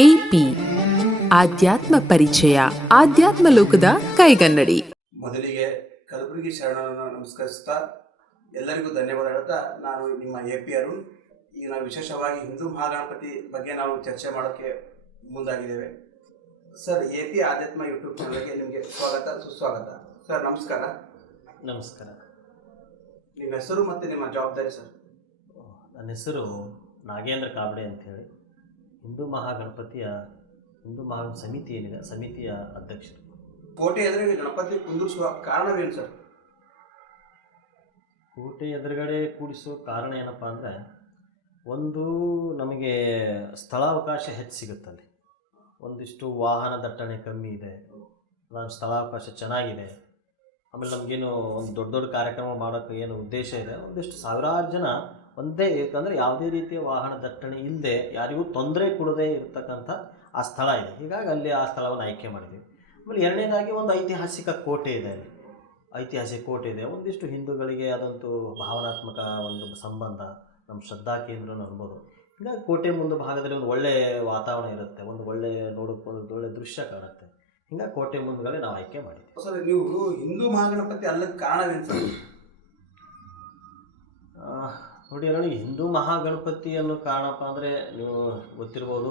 AP ಆಧ್ಯಾತ್ಮ ಪರಿಚಯ, ಆಧ್ಯಾತ್ಮ ಲೋಕದ ಕೈಗನ್ನಡಿ. ಮೊದಲಿಗೆ ಕಲಬುರಗಿ ಶರಣರನ್ನು ನಮಸ್ಕರಿಸ್ತಾ ಎಲ್ಲರಿಗೂ ಧನ್ಯವಾದ ಹೇಳ್ತಾ, ನಾನು ನಿಮ್ಮ ಎಪಿ ಅರುಣ್. ಈಗ ನಾವು ವಿಶೇಷವಾಗಿ ಹಿಂದೂ ಮಹಾಗಣಪತಿ ಬಗ್ಗೆ ನಾವು ಚರ್ಚೆ ಮಾಡೋಕ್ಕೆ ಮುಂದಾಗಿದ್ದೇವೆ. ಸರ್, ಎಪಿ ಆಧ್ಯಾತ್ಮ ಯೂಟ್ಯೂಬ್ ಚಾನಲ್ಗೆ ನಿಮಗೆ ಸ್ವಾಗತ, ಸುಸ್ವಾಗತ. ಸರ್ ನಮಸ್ಕಾರ. ನಮಸ್ಕಾರ. ನಿಮ್ಮ ಹೆಸರು ಮತ್ತು ನಿಮ್ಮ ಜವಾಬ್ದಾರಿ ಸರ್? ನನ್ನ ಹೆಸರು ನಾಗೇಂದ್ರ ಕಾಬಡೆ ಅಂಥೇಳಿ, ಹಿಂದೂ ಮಹಾಗಣಪತಿಯ ಹಿಂದೂ ಸಮಿತಿ ಏನಿದೆ ಸಮಿತಿಯ ಅಧ್ಯಕ್ಷರು. ಕೋಟೆ ಎದುರಿಗೆ ಗಣಪತಿ ಕುಂದಿರಿಸುವ ಕಾರಣವೇನು ಸರ್? ಕೋಟೆ ಎದುರುಗಡೆ ಕೂಡಿಸೋ ಕಾರಣ ಏನಪ್ಪ ಅಂದರೆ, ಒಂದು ನಮಗೆ ಸ್ಥಳಾವಕಾಶ ಹೆಚ್ಚು ಸಿಗುತ್ತಲ್ಲಿ, ಒಂದಿಷ್ಟು ವಾಹನ ದಟ್ಟಣೆ ಕಮ್ಮಿ ಇದೆ, ಸ್ಥಳಾವಕಾಶ ಚೆನ್ನಾಗಿದೆ. ಆಮೇಲೆ ನಮಗೇನು ಒಂದು ದೊಡ್ಡ ದೊಡ್ಡ ಕಾರ್ಯಕ್ರಮ ಮಾಡೋಕ್ಕೆ ಏನು ಉದ್ದೇಶ ಇದೆ, ಒಂದಿಷ್ಟು ಸಾವಿರಾರು ಜನ ಒಂದೇ, ಏಕೆಂದರೆ ಯಾವುದೇ ರೀತಿಯ ವಾಹನ ದಟ್ಟಣೆ ಇಲ್ಲದೆ ಯಾರಿಗೂ ತೊಂದರೆ ಕೊಡದೇ ಇರತಕ್ಕಂಥ ಆ ಸ್ಥಳ ಇದೆ. ಹೀಗಾಗಿ ಅಲ್ಲಿ ಆ ಸ್ಥಳವನ್ನು ಆಯ್ಕೆ ಮಾಡಿದ್ದೀವಿ. ಆಮೇಲೆ ಎರಡನೇದಾಗಿ ಒಂದು ಐತಿಹಾಸಿಕ ಕೋಟೆ ಇದೆ, ಅಲ್ಲಿ ಐತಿಹಾಸಿಕ ಕೋಟೆ ಇದೆ. ಒಂದಿಷ್ಟು ಹಿಂದೂಗಳಿಗೆ ಅದಂತೂ ಭಾವನಾತ್ಮಕ ಒಂದು ಸಂಬಂಧ, ನಮ್ಮ ಶ್ರದ್ಧಾ ಕೇಂದ್ರನೂ ಅನ್ಬೋದು. ಹೀಗಾಗಿ ಕೋಟೆ ಮುಂದೆ ಭಾಗದಲ್ಲಿ ಒಂದು ಒಳ್ಳೆಯ ವಾತಾವರಣ ಇರುತ್ತೆ, ಒಂದು ಒಳ್ಳೆಯ ನೋಡೋಕ್ಕೆ ಒಂದು ಒಳ್ಳೆಯ ದೃಶ್ಯ ಕಾಣುತ್ತೆ. ಹಿಂಗಾಗಿ ಕೋಟೆ ಮುಂದುಗಡೆ ನಾವು ಆಯ್ಕೆ ಮಾಡಿದ್ದೀವಿ. ಸರ್, ನೀವು ಹಿಂದೂ ಮಹಾಗಣಪತಿ ಅಲ್ಲದ ಕಾರಣವೇನು ಸರ್? ನೋಡಿ ಅಣ್ಣ, ಹಿಂದೂ ಮಹಾಗಣಪತಿ ಅನ್ನೋ ಕಾರಣಪ್ಪ ಅಂದರೆ ನೀವು ಗೊತ್ತಿರ್ಬೋದು,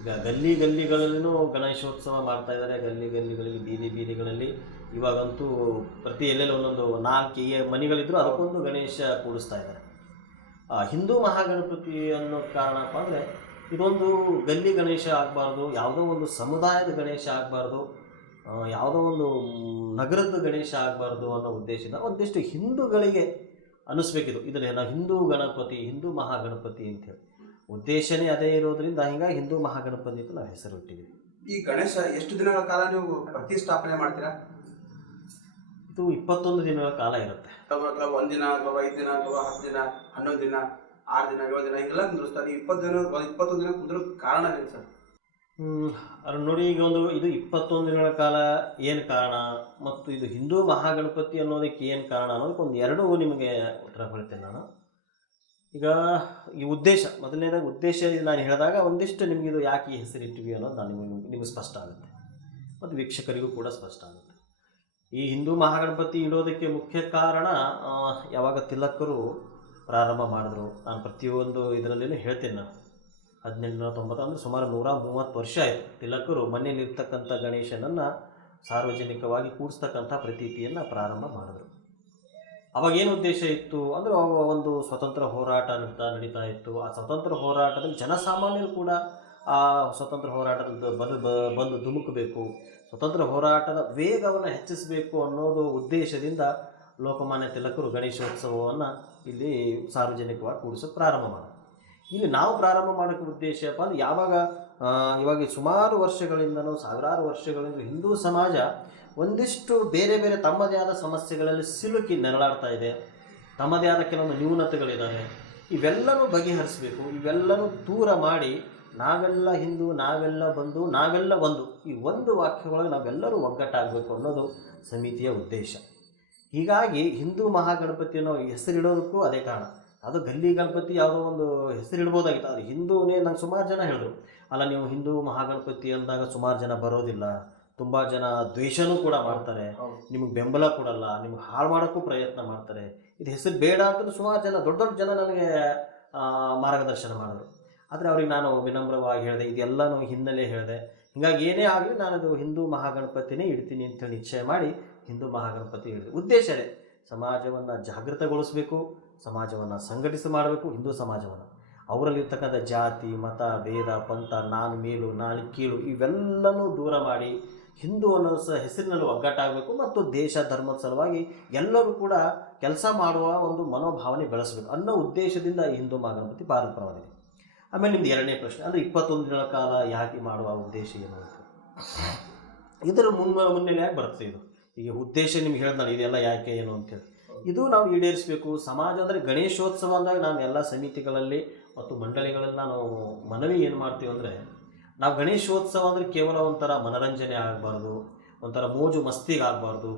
ಈಗ ಗಲ್ಲಿ ಗಲ್ಲಿಗಳಲ್ಲೂ ಗಣೇಶೋತ್ಸವ ಮಾಡ್ತಾಯಿದ್ದಾರೆ. ಗಲ್ಲಿಗಳಲ್ಲಿ ಬೀದಿ ಬೀದಿಗಳಲ್ಲಿ ಇವಾಗಂತೂ ಪ್ರತಿ ಎಲ್ಲೆಲ್ಲಿ ಒಂದೊಂದು 4 ಮನೆಗಳಿದ್ದರೂ ಅದಕ್ಕೊಂದು ಗಣೇಶ ಕೂಡಿಸ್ತಾ ಇದ್ದಾರೆ. ಹಿಂದೂ ಮಹಾಗಣಪತಿ ಅನ್ನೋ ಕಾರಣಪ್ಪ ಅಂದರೆ, ಇದೊಂದು ಗಲ್ಲಿ ಗಣೇಶ ಆಗಬಾರ್ದು, ಯಾವುದೋ ಒಂದು ಸಮುದಾಯದ ಗಣೇಶ ಆಗಬಾರ್ದು, ಯಾವುದೋ ಒಂದು ನಗರದ ಗಣೇಶ ಆಗಬಾರ್ದು ಅನ್ನೋ ಉದ್ದೇಶದಿಂದ ಒಂದಿಷ್ಟು ಹಿಂದೂಗಳಿಗೆ ಅನ್ನಿಸ್ಬೇಕಿದು, ಇದನ್ನೆಲ್ಲ ಹಿಂದೂ ಗಣಪತಿ, ಹಿಂದೂ ಮಹಾಗಣಪತಿ ಅಂಥೇಳಿ ಉದ್ದೇಶನೇ ಅದೇ ಇರೋದ್ರಿಂದ ಹಿಂಗಾಗಿ ಹಿಂದೂ ಮಹಾಗಣಪತಿ ಅಂತ ನಾವು ಹೆಸರು ಇಟ್ಟಿದ್ದೀವಿ. ಈ ಗಣೇಶ ಎಷ್ಟು ದಿನಗಳ ಕಾಲ ನೀವು ಪ್ರತಿಷ್ಠಾಪನೆ ಮಾಡ್ತೀರಾ? ಇದು 21 ದಿನಗಳ ಕಾಲ ಇರುತ್ತೆ. ಕೆಲವು 1 ದಿನ, ಅಥವಾ 5 ದಿನ, ಅಥವಾ 10 ದಿನ, 11 ದಿನ, 6 ದಿನ, 7 ದಿನ ಹಿಂಗೆಲ್ಲ ಕುಂದಿರ್ತಾರೆ. 21 ದಿನ ಕುಂದಿರೋ ಕಾರಣ ಏನು ಸರ್? ಅವ್ರು ನೋಡಿ, ಈಗ ಇದು 21 ದಿನಗಳ ಕಾಲ ಏನು ಕಾರಣ, ಮತ್ತು ಇದು ಹಿಂದೂ ಮಹಾಗಣಪತಿ ಅನ್ನೋದಕ್ಕೆ ಏನು ಕಾರಣ ಅನ್ನೋದಕ್ಕೆ ಒಂದು 2 ನಿಮಗೆ ಉತ್ತರ ಹೇಳ್ತೇನೆ ನಾನು. ಈಗ ಈ ಉದ್ದೇಶ, ಮೊದಲನೇದಾಗಿ ಉದ್ದೇಶ ನಾನು ಹೇಳಿದಾಗ ಒಂದಿಷ್ಟು ನಿಮಗಿದು ಯಾಕೆ ಈ ಹೆಸರಿಟ್ಟಿವಿ ಅನ್ನೋದು ನಿಮಗೆ ಸ್ಪಷ್ಟ ಆಗುತ್ತೆ, ಮತ್ತು ವೀಕ್ಷಕರಿಗೂ ಕೂಡ ಸ್ಪಷ್ಟ ಆಗುತ್ತೆ. ಈ ಹಿಂದೂ ಮಹಾಗಣಪತಿ ಇಡೋದಕ್ಕೆ ಮುಖ್ಯ ಕಾರಣ, ಯಾವಾಗ ತಿಲಕರು ಪ್ರಾರಂಭ ಮಾಡಿದ್ರು, ನಾನು ಪ್ರತಿಯೊಂದು ಇದರಲ್ಲೂ ಹೇಳ್ತೇನೆ. ನಾನು 1890 ಅಂದರೆ ಸುಮಾರು 130 ವರ್ಷ ಆಯಿತು. ತಿಲಕರು ಮನೆಯಲ್ಲಿರ್ತಕ್ಕಂಥ ಗಣೇಶನನ್ನು ಸಾರ್ವಜನಿಕವಾಗಿ ಕೂಡಿಸ್ತಕ್ಕಂಥ ಪ್ರತೀತಿಯನ್ನು ಪ್ರಾರಂಭ ಮಾಡಿದ್ರು. ಅವಾಗೇನು ಉದ್ದೇಶ ಇತ್ತು ಅಂದರೆ, ಒಂದು ಸ್ವತಂತ್ರ ಹೋರಾಟ ನಡೀತಾ ಇತ್ತು. ಆ ಸ್ವತಂತ್ರ ಹೋರಾಟದಲ್ಲಿ ಜನಸಾಮಾನ್ಯರು ಕೂಡ ಆ ಸ್ವತಂತ್ರ ಹೋರಾಟದ ಬಂದು ಧುಮುಕಬೇಕು, ಸ್ವತಂತ್ರ ಹೋರಾಟದ ವೇಗವನ್ನು ಹೆಚ್ಚಿಸಬೇಕು ಅನ್ನೋದು ಉದ್ದೇಶದಿಂದ ಲೋಕಮಾನ್ಯ ತಿಲಕರು ಗಣೇಶೋತ್ಸವವನ್ನು ಇಲ್ಲಿ ಸಾರ್ವಜನಿಕವಾಗಿ ಕೂಡಿಸೋಕೆ ಪ್ರಾರಂಭ ಮಾಡಿದ್ರು. ಇಲ್ಲಿ ನಾವು ಪ್ರಾರಂಭ ಮಾಡೋಕ್ಕೆ ಉದ್ದೇಶಪ್ಪ ಅಂದರೆ, ಇವಾಗ ಸುಮಾರು ವರ್ಷಗಳಿಂದನೂ, ಸಾವಿರಾರು ವರ್ಷಗಳಿಂದ ಹಿಂದೂ ಸಮಾಜ ಒಂದಿಷ್ಟು ಬೇರೆ ಬೇರೆ ತಮ್ಮದೇ ಆದ ಸಮಸ್ಯೆಗಳಲ್ಲಿ ಸಿಲುಕಿ ನೆರಳಾಡ್ತಾ ಇದೆ. ತಮ್ಮದೇ ಆದ ಕೆಲವೊಂದು ನ್ಯೂನತೆಗಳಿದ್ದಾವೆ. ಇವೆಲ್ಲನೂ ಬಗೆಹರಿಸಬೇಕು, ಇವೆಲ್ಲನೂ ದೂರ ಮಾಡಿ ನಾವೆಲ್ಲ ಹಿಂದೂ, ನಾವೆಲ್ಲ ಬಂಧು, ನಾವೆಲ್ಲ ಒಂದು, ಈ ಒಂದು ವಾಕ್ಯದೊಳಗೆ ನಾವೆಲ್ಲರೂ ಒಗ್ಗಟ್ಟಾಗಬೇಕು ಅನ್ನೋದು ಸಮಿತಿಯ ಉದ್ದೇಶ. ಹೀಗಾಗಿ ಹಿಂದೂ ಮಹಾಗಣಪತಿ ಅನ್ನೋ ಹೆಸರಿಡೋದಕ್ಕೂ ಅದೇ ಕಾರಣ. ಅದು ಗಲ್ಲಿ ಗಣಪತಿ ಯಾವುದೋ ಒಂದು ಹೆಸರಿಡ್ಬೋದಾಗಿತ್ತು, ಅದು ಹಿಂದೂನೇ. ನಂಗೆ ಸುಮಾರು ಜನ ಹೇಳಿದ್ರು, ಅಲ್ಲ ನೀವು ಹಿಂದೂ ಮಹಾಗಣಪತಿ ಅಂದಾಗ ಸುಮಾರು ಜನ ಬರೋದಿಲ್ಲ, ತುಂಬ ಜನ ದ್ವೇಷನೂ ಕೂಡ ಮಾಡ್ತಾರೆ, ನಿಮಗೆ ಬೆಂಬಲ ಕೊಡಲ್ಲ, ನಿಮ್ಗೆ ಹಾಳು ಮಾಡೋಕ್ಕೂ ಪ್ರಯತ್ನ ಮಾಡ್ತಾರೆ, ಇದು ಹೆಸರು ಬೇಡ ಅಂತ ಸುಮಾರು ಜನ, ದೊಡ್ಡ ದೊಡ್ಡ ಜನ ನನಗೆ ಮಾರ್ಗದರ್ಶನ ಮಾಡಿದ್ರು. ಆದರೆ ಅವ್ರಿಗೆ ನಾನು ವಿನಮ್ರವಾಗಿ ಹೇಳಿದೆ, ಇದೆಲ್ಲನೂ ಹಿನ್ನೆಲೆ ಹೇಳಿದೆ. ಹೀಗಾಗಿ ಏನೇ ಆಗಲಿ ನಾನದು ಹಿಂದೂ ಮಹಾಗಣಪತಿನೇ ಇಡ್ತೀನಿ ಅಂತೇಳಿ ನಿಶ್ಚಯ ಮಾಡಿ ಹಿಂದೂ ಮಹಾಗಣಪತಿ ಹಿಡಿದು ಉದ್ದೇಶನೇ ಸಮಾಜವನ್ನು ಜಾಗೃತಗೊಳಿಸಬೇಕು, ಸಮಾಜವನ್ನು ಮಾಡಬೇಕು. ಹಿಂದೂ ಸಮಾಜವನ್ನು ಅವರಲ್ಲಿರ್ತಕ್ಕಂಥ ಜಾತಿ, ಮತ, ಭೇದ, ಪಂಥ, ನಾನು ಮೇಲು ನಾನು ಕೀಳು ಇವೆಲ್ಲನೂ ದೂರ ಮಾಡಿ ಹಿಂದೂ ಅನ್ನೋ ಹೆಸರಿನಲ್ಲಿ ಒಗ್ಗಟ್ಟಾಗಬೇಕು, ಮತ್ತು ದೇಶ ಧರ್ಮದ ಸಲುವಾಗಿ ಎಲ್ಲರೂ ಕೂಡ ಕೆಲಸ ಮಾಡುವ ಒಂದು ಮನೋಭಾವನೆ ಬೆಳೆಸಬೇಕು ಅನ್ನೋ ಉದ್ದೇಶದಿಂದ ಈ ಹಿಂದೂ ಮಹಾಗಣಪತಿ ಪ್ರಾರಂಭವಾಗಿದೆ. ಆಮೇಲೆ ನಿಮ್ದು 2ನೇ ಪ್ರಶ್ನೆ ಅಂದರೆ 21 ದಿನಗಳ ಕಾಲ ಯಾಕೆ ಮಾಡುವ ಉದ್ದೇಶ ಏನು ಅಂತ, ಇದರ ಮುನ್ನೆಲೆಯಾಗಿ ಬರುತ್ತೆ. ಇದು ಈಗ ಉದ್ದೇಶ ನಿಮ್ಗೆ ಹೇಳ್ದಾನೆ, ಇದೆಲ್ಲ ಯಾಕೆ ಏನು ಅಂತೇಳಿ ಇದು ನಾವು ಈಡೇರಿಸಬೇಕು. ಸಮಾಜ ಅಂದರೆ ಗಣೇಶೋತ್ಸವ ಅಂದಾಗ ನಾವು ಎಲ್ಲ ಸಮಿತಿಗಳಲ್ಲಿ ಮತ್ತು ಮಂಡಳಿಗಳಲ್ಲಿ ನಾವು ಮನವಿ ಏನು ಮಾಡ್ತೀವಿ ಅಂದರೆ, ನಾವು ಗಣೇಶೋತ್ಸವ ಅಂದರೆ ಕೇವಲ ಒಂಥರ ಮನರಂಜನೆ ಆಗಬಾರ್ದು, ಒಂಥರ ಮೋಜು ಮಸ್ತಿಗೆ ಆಗಬಾರ್ದು,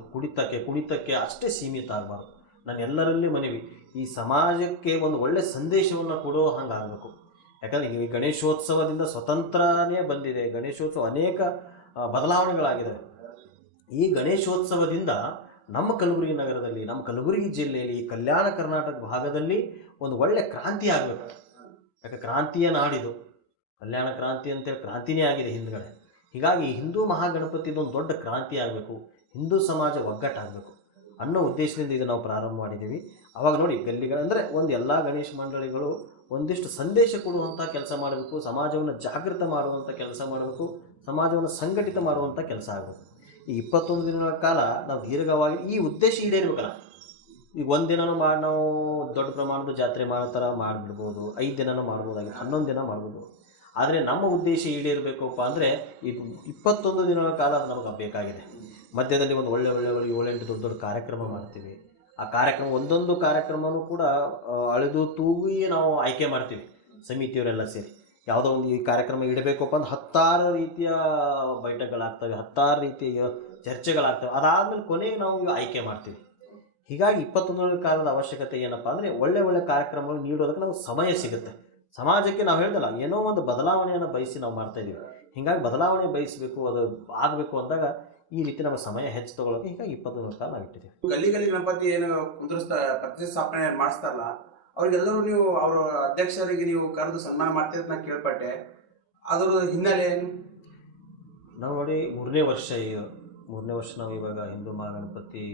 ಕುಣಿತಕ್ಕೆ ಅಷ್ಟೇ ಸೀಮಿತ ಆಗಬಾರ್ದು. ನಾನು ಎಲ್ಲರಲ್ಲಿ ಮನವಿ, ಈ ಸಮಾಜಕ್ಕೆ ಒಂದು ಒಳ್ಳೆಯ ಸಂದೇಶವನ್ನು ಕೊಡೋ ಹಂಗಾಗಬೇಕು. ಯಾಕಂದರೆ ಈ ಗಣೇಶೋತ್ಸವದಿಂದ ಸ್ವತಂತ್ರನೇ ಬಂದಿದೆ. ಗಣೇಶೋತ್ಸವ ಅನೇಕ ಬದಲಾವಣೆಗಳಾಗಿದ್ದಾವೆ. ಈ ಗಣೇಶೋತ್ಸವದಿಂದ ನಮ್ಮ ಕಲಬುರಗಿ ನಗರದಲ್ಲಿ, ನಮ್ಮ ಕಲಬುರಗಿ ಜಿಲ್ಲೆಯಲ್ಲಿ, ಈ ಕಲ್ಯಾಣ ಕರ್ನಾಟಕ ಭಾಗದಲ್ಲಿ ಒಂದು ಒಳ್ಳೆ ಕ್ರಾಂತಿ ಆಗಬೇಕು. ಯಾಕೆ ಕ್ರಾಂತಿಯ ನಾಡಿದು, ಕಲ್ಯಾಣ ಕ್ರಾಂತಿ ಅಂತೇಳಿ ಕ್ರಾಂತಿನೇ ಆಗಿದೆ ಹಿಂದ್ಗಡೆ. ಹೀಗಾಗಿ ಹಿಂದೂ ಮಹಾಗಣಪತಿದೊಂದು ದೊಡ್ಡ ಕ್ರಾಂತಿ ಆಗಬೇಕು, ಹಿಂದೂ ಸಮಾಜ ಒಗ್ಗಟ್ಟಾಗಬೇಕು ಅನ್ನೋ ಉದ್ದೇಶದಿಂದ ಇದು ನಾವು ಪ್ರಾರಂಭ ಮಾಡಿದ್ದೀವಿ. ಅವಾಗ ನೋಡಿ ಗಲ್ಲಿಗಳಂದರೆ ಒಂದು ಎಲ್ಲ ಗಣೇಶ ಮಂಡಳಿಗಳು ಒಂದಿಷ್ಟು ಸಂದೇಶ ಕೊಡುವಂಥ ಕೆಲಸ ಮಾಡಬೇಕು, ಸಮಾಜವನ್ನು ಜಾಗೃತ ಮಾಡುವಂಥ ಕೆಲಸ ಮಾಡಬೇಕು, ಸಮಾಜವನ್ನು ಸಂಘಟಿತ ಮಾಡುವಂಥ ಕೆಲಸ ಆಗಬೇಕು. ಈ 21 ದಿನಗಳ ಕಾಲ ನಾವು ದೀರ್ಘವಾಗಿ ಈ ಉದ್ದೇಶ ಈಡೇರಬೇಕಲ್ಲ. ಈಗ ಒಂದು ದಿನನೂ ನಾವು ದೊಡ್ಡ ಪ್ರಮಾಣದ ಜಾತ್ರೆ ಮಾಡೋ ಥರ ಮಾಡಿಬಿಡ್ಬೋದು, 5 ದಿನನೂ ಮಾಡ್ಬೋದಾಗಿದೆ, 11 ದಿನ ಮಾಡ್ಬೋದು. ಆದರೆ ನಮ್ಮ ಉದ್ದೇಶ ಈಡೇರಬೇಕಪ್ಪ ಅಂದರೆ ಇದು 21 ದಿನಗಳ ಕಾಲ ಅದು ನಮಗೆ ಬೇಕಾಗಿದೆ. ಮಧ್ಯದಲ್ಲಿ ಒಂದು ಒಳ್ಳೆ 7-8 ದೊಡ್ಡ ಕಾರ್ಯಕ್ರಮ ಮಾಡ್ತೀವಿ. ಆ ಕಾರ್ಯಕ್ರಮ ಒಂದೊಂದು ಕಾರ್ಯಕ್ರಮವೂ ಕೂಡ ಅಳೆದು ತೂಗಿ ನಾವು ಆಯ್ಕೆ ಮಾಡ್ತೀವಿ ಸಮಿತಿಯವರೆಲ್ಲ ಸೇರಿ. ಯಾವುದೋ ಒಂದು ಈ ಕಾರ್ಯಕ್ರಮ ಇಡಬೇಕಪ್ಪ ಅಂದ್ರೆ 10 ರೀತಿಯ ಬೈಠಕ್ಗಳಾಗ್ತವೆ, 10 ರೀತಿಯ ಚರ್ಚೆಗಳಾಗ್ತವೆ. ಅದಾದಮೇಲೆ ಕೊನೆಗೆ ನಾವು ಆಯ್ಕೆ ಮಾಡ್ತೀವಿ. ಹೀಗಾಗಿ 21 ಕಾಲದ ಅವಶ್ಯಕತೆ ಏನಪ್ಪ ಅಂದರೆ ಒಳ್ಳೆ ಕಾರ್ಯಕ್ರಮಗಳು ನೀಡೋದಕ್ಕೆ ನಾವು ಸಮಯ ಸಿಗುತ್ತೆ. ಸಮಾಜಕ್ಕೆ ನಾವು ಹೇಳ್ದಲ್ಲ, ಏನೋ ಒಂದು ಬದಲಾವಣೆಯನ್ನು ಬಯಸಿ ನಾವು ಮಾಡ್ತಾಯಿದ್ದೀವಿ. ಹೀಗಾಗಿ ಬದಲಾವಣೆ ಬಯಸಬೇಕು, ಅದು ಆಗಬೇಕು ಅಂದಾಗ ಈ ರೀತಿ ನಮ್ಮ ಸಮಯ ಹೆಚ್ಚು ತಗೊಳ್ಳೋಕೆ ಹೀಗಾಗಿ 21 ಕಾಲ ನಾವು ಇಟ್ಟಿದ್ದೀವಿ. ಗಲ್ಲಿ ಗಣಪತಿ ಏನು ಪ್ರತಿಷ್ಠಾಪನೆ ಮಾಡಿಸ್ತಾರಲ್ಲ, ಅವ್ರಿಗೆಲ್ಲರೂ ನೀವು ಅವರ ಅಧ್ಯಕ್ಷರಿಗೆ ನೀವು ಕರೆದು ಸನ್ಮಾನ ಮಾಡ್ತೀವಿ ಅಂತ ಕೇಳ್ಪಟ್ಟೆ. ಅದರ ಹಿನ್ನೆಲೆ ಏನು? ನಾವು ನೋಡಿ 3ನೇ ವರ್ಷ ನಾವು ಇವಾಗ ಹಿಂದೂ ಮಹಾಗಣಪತಿ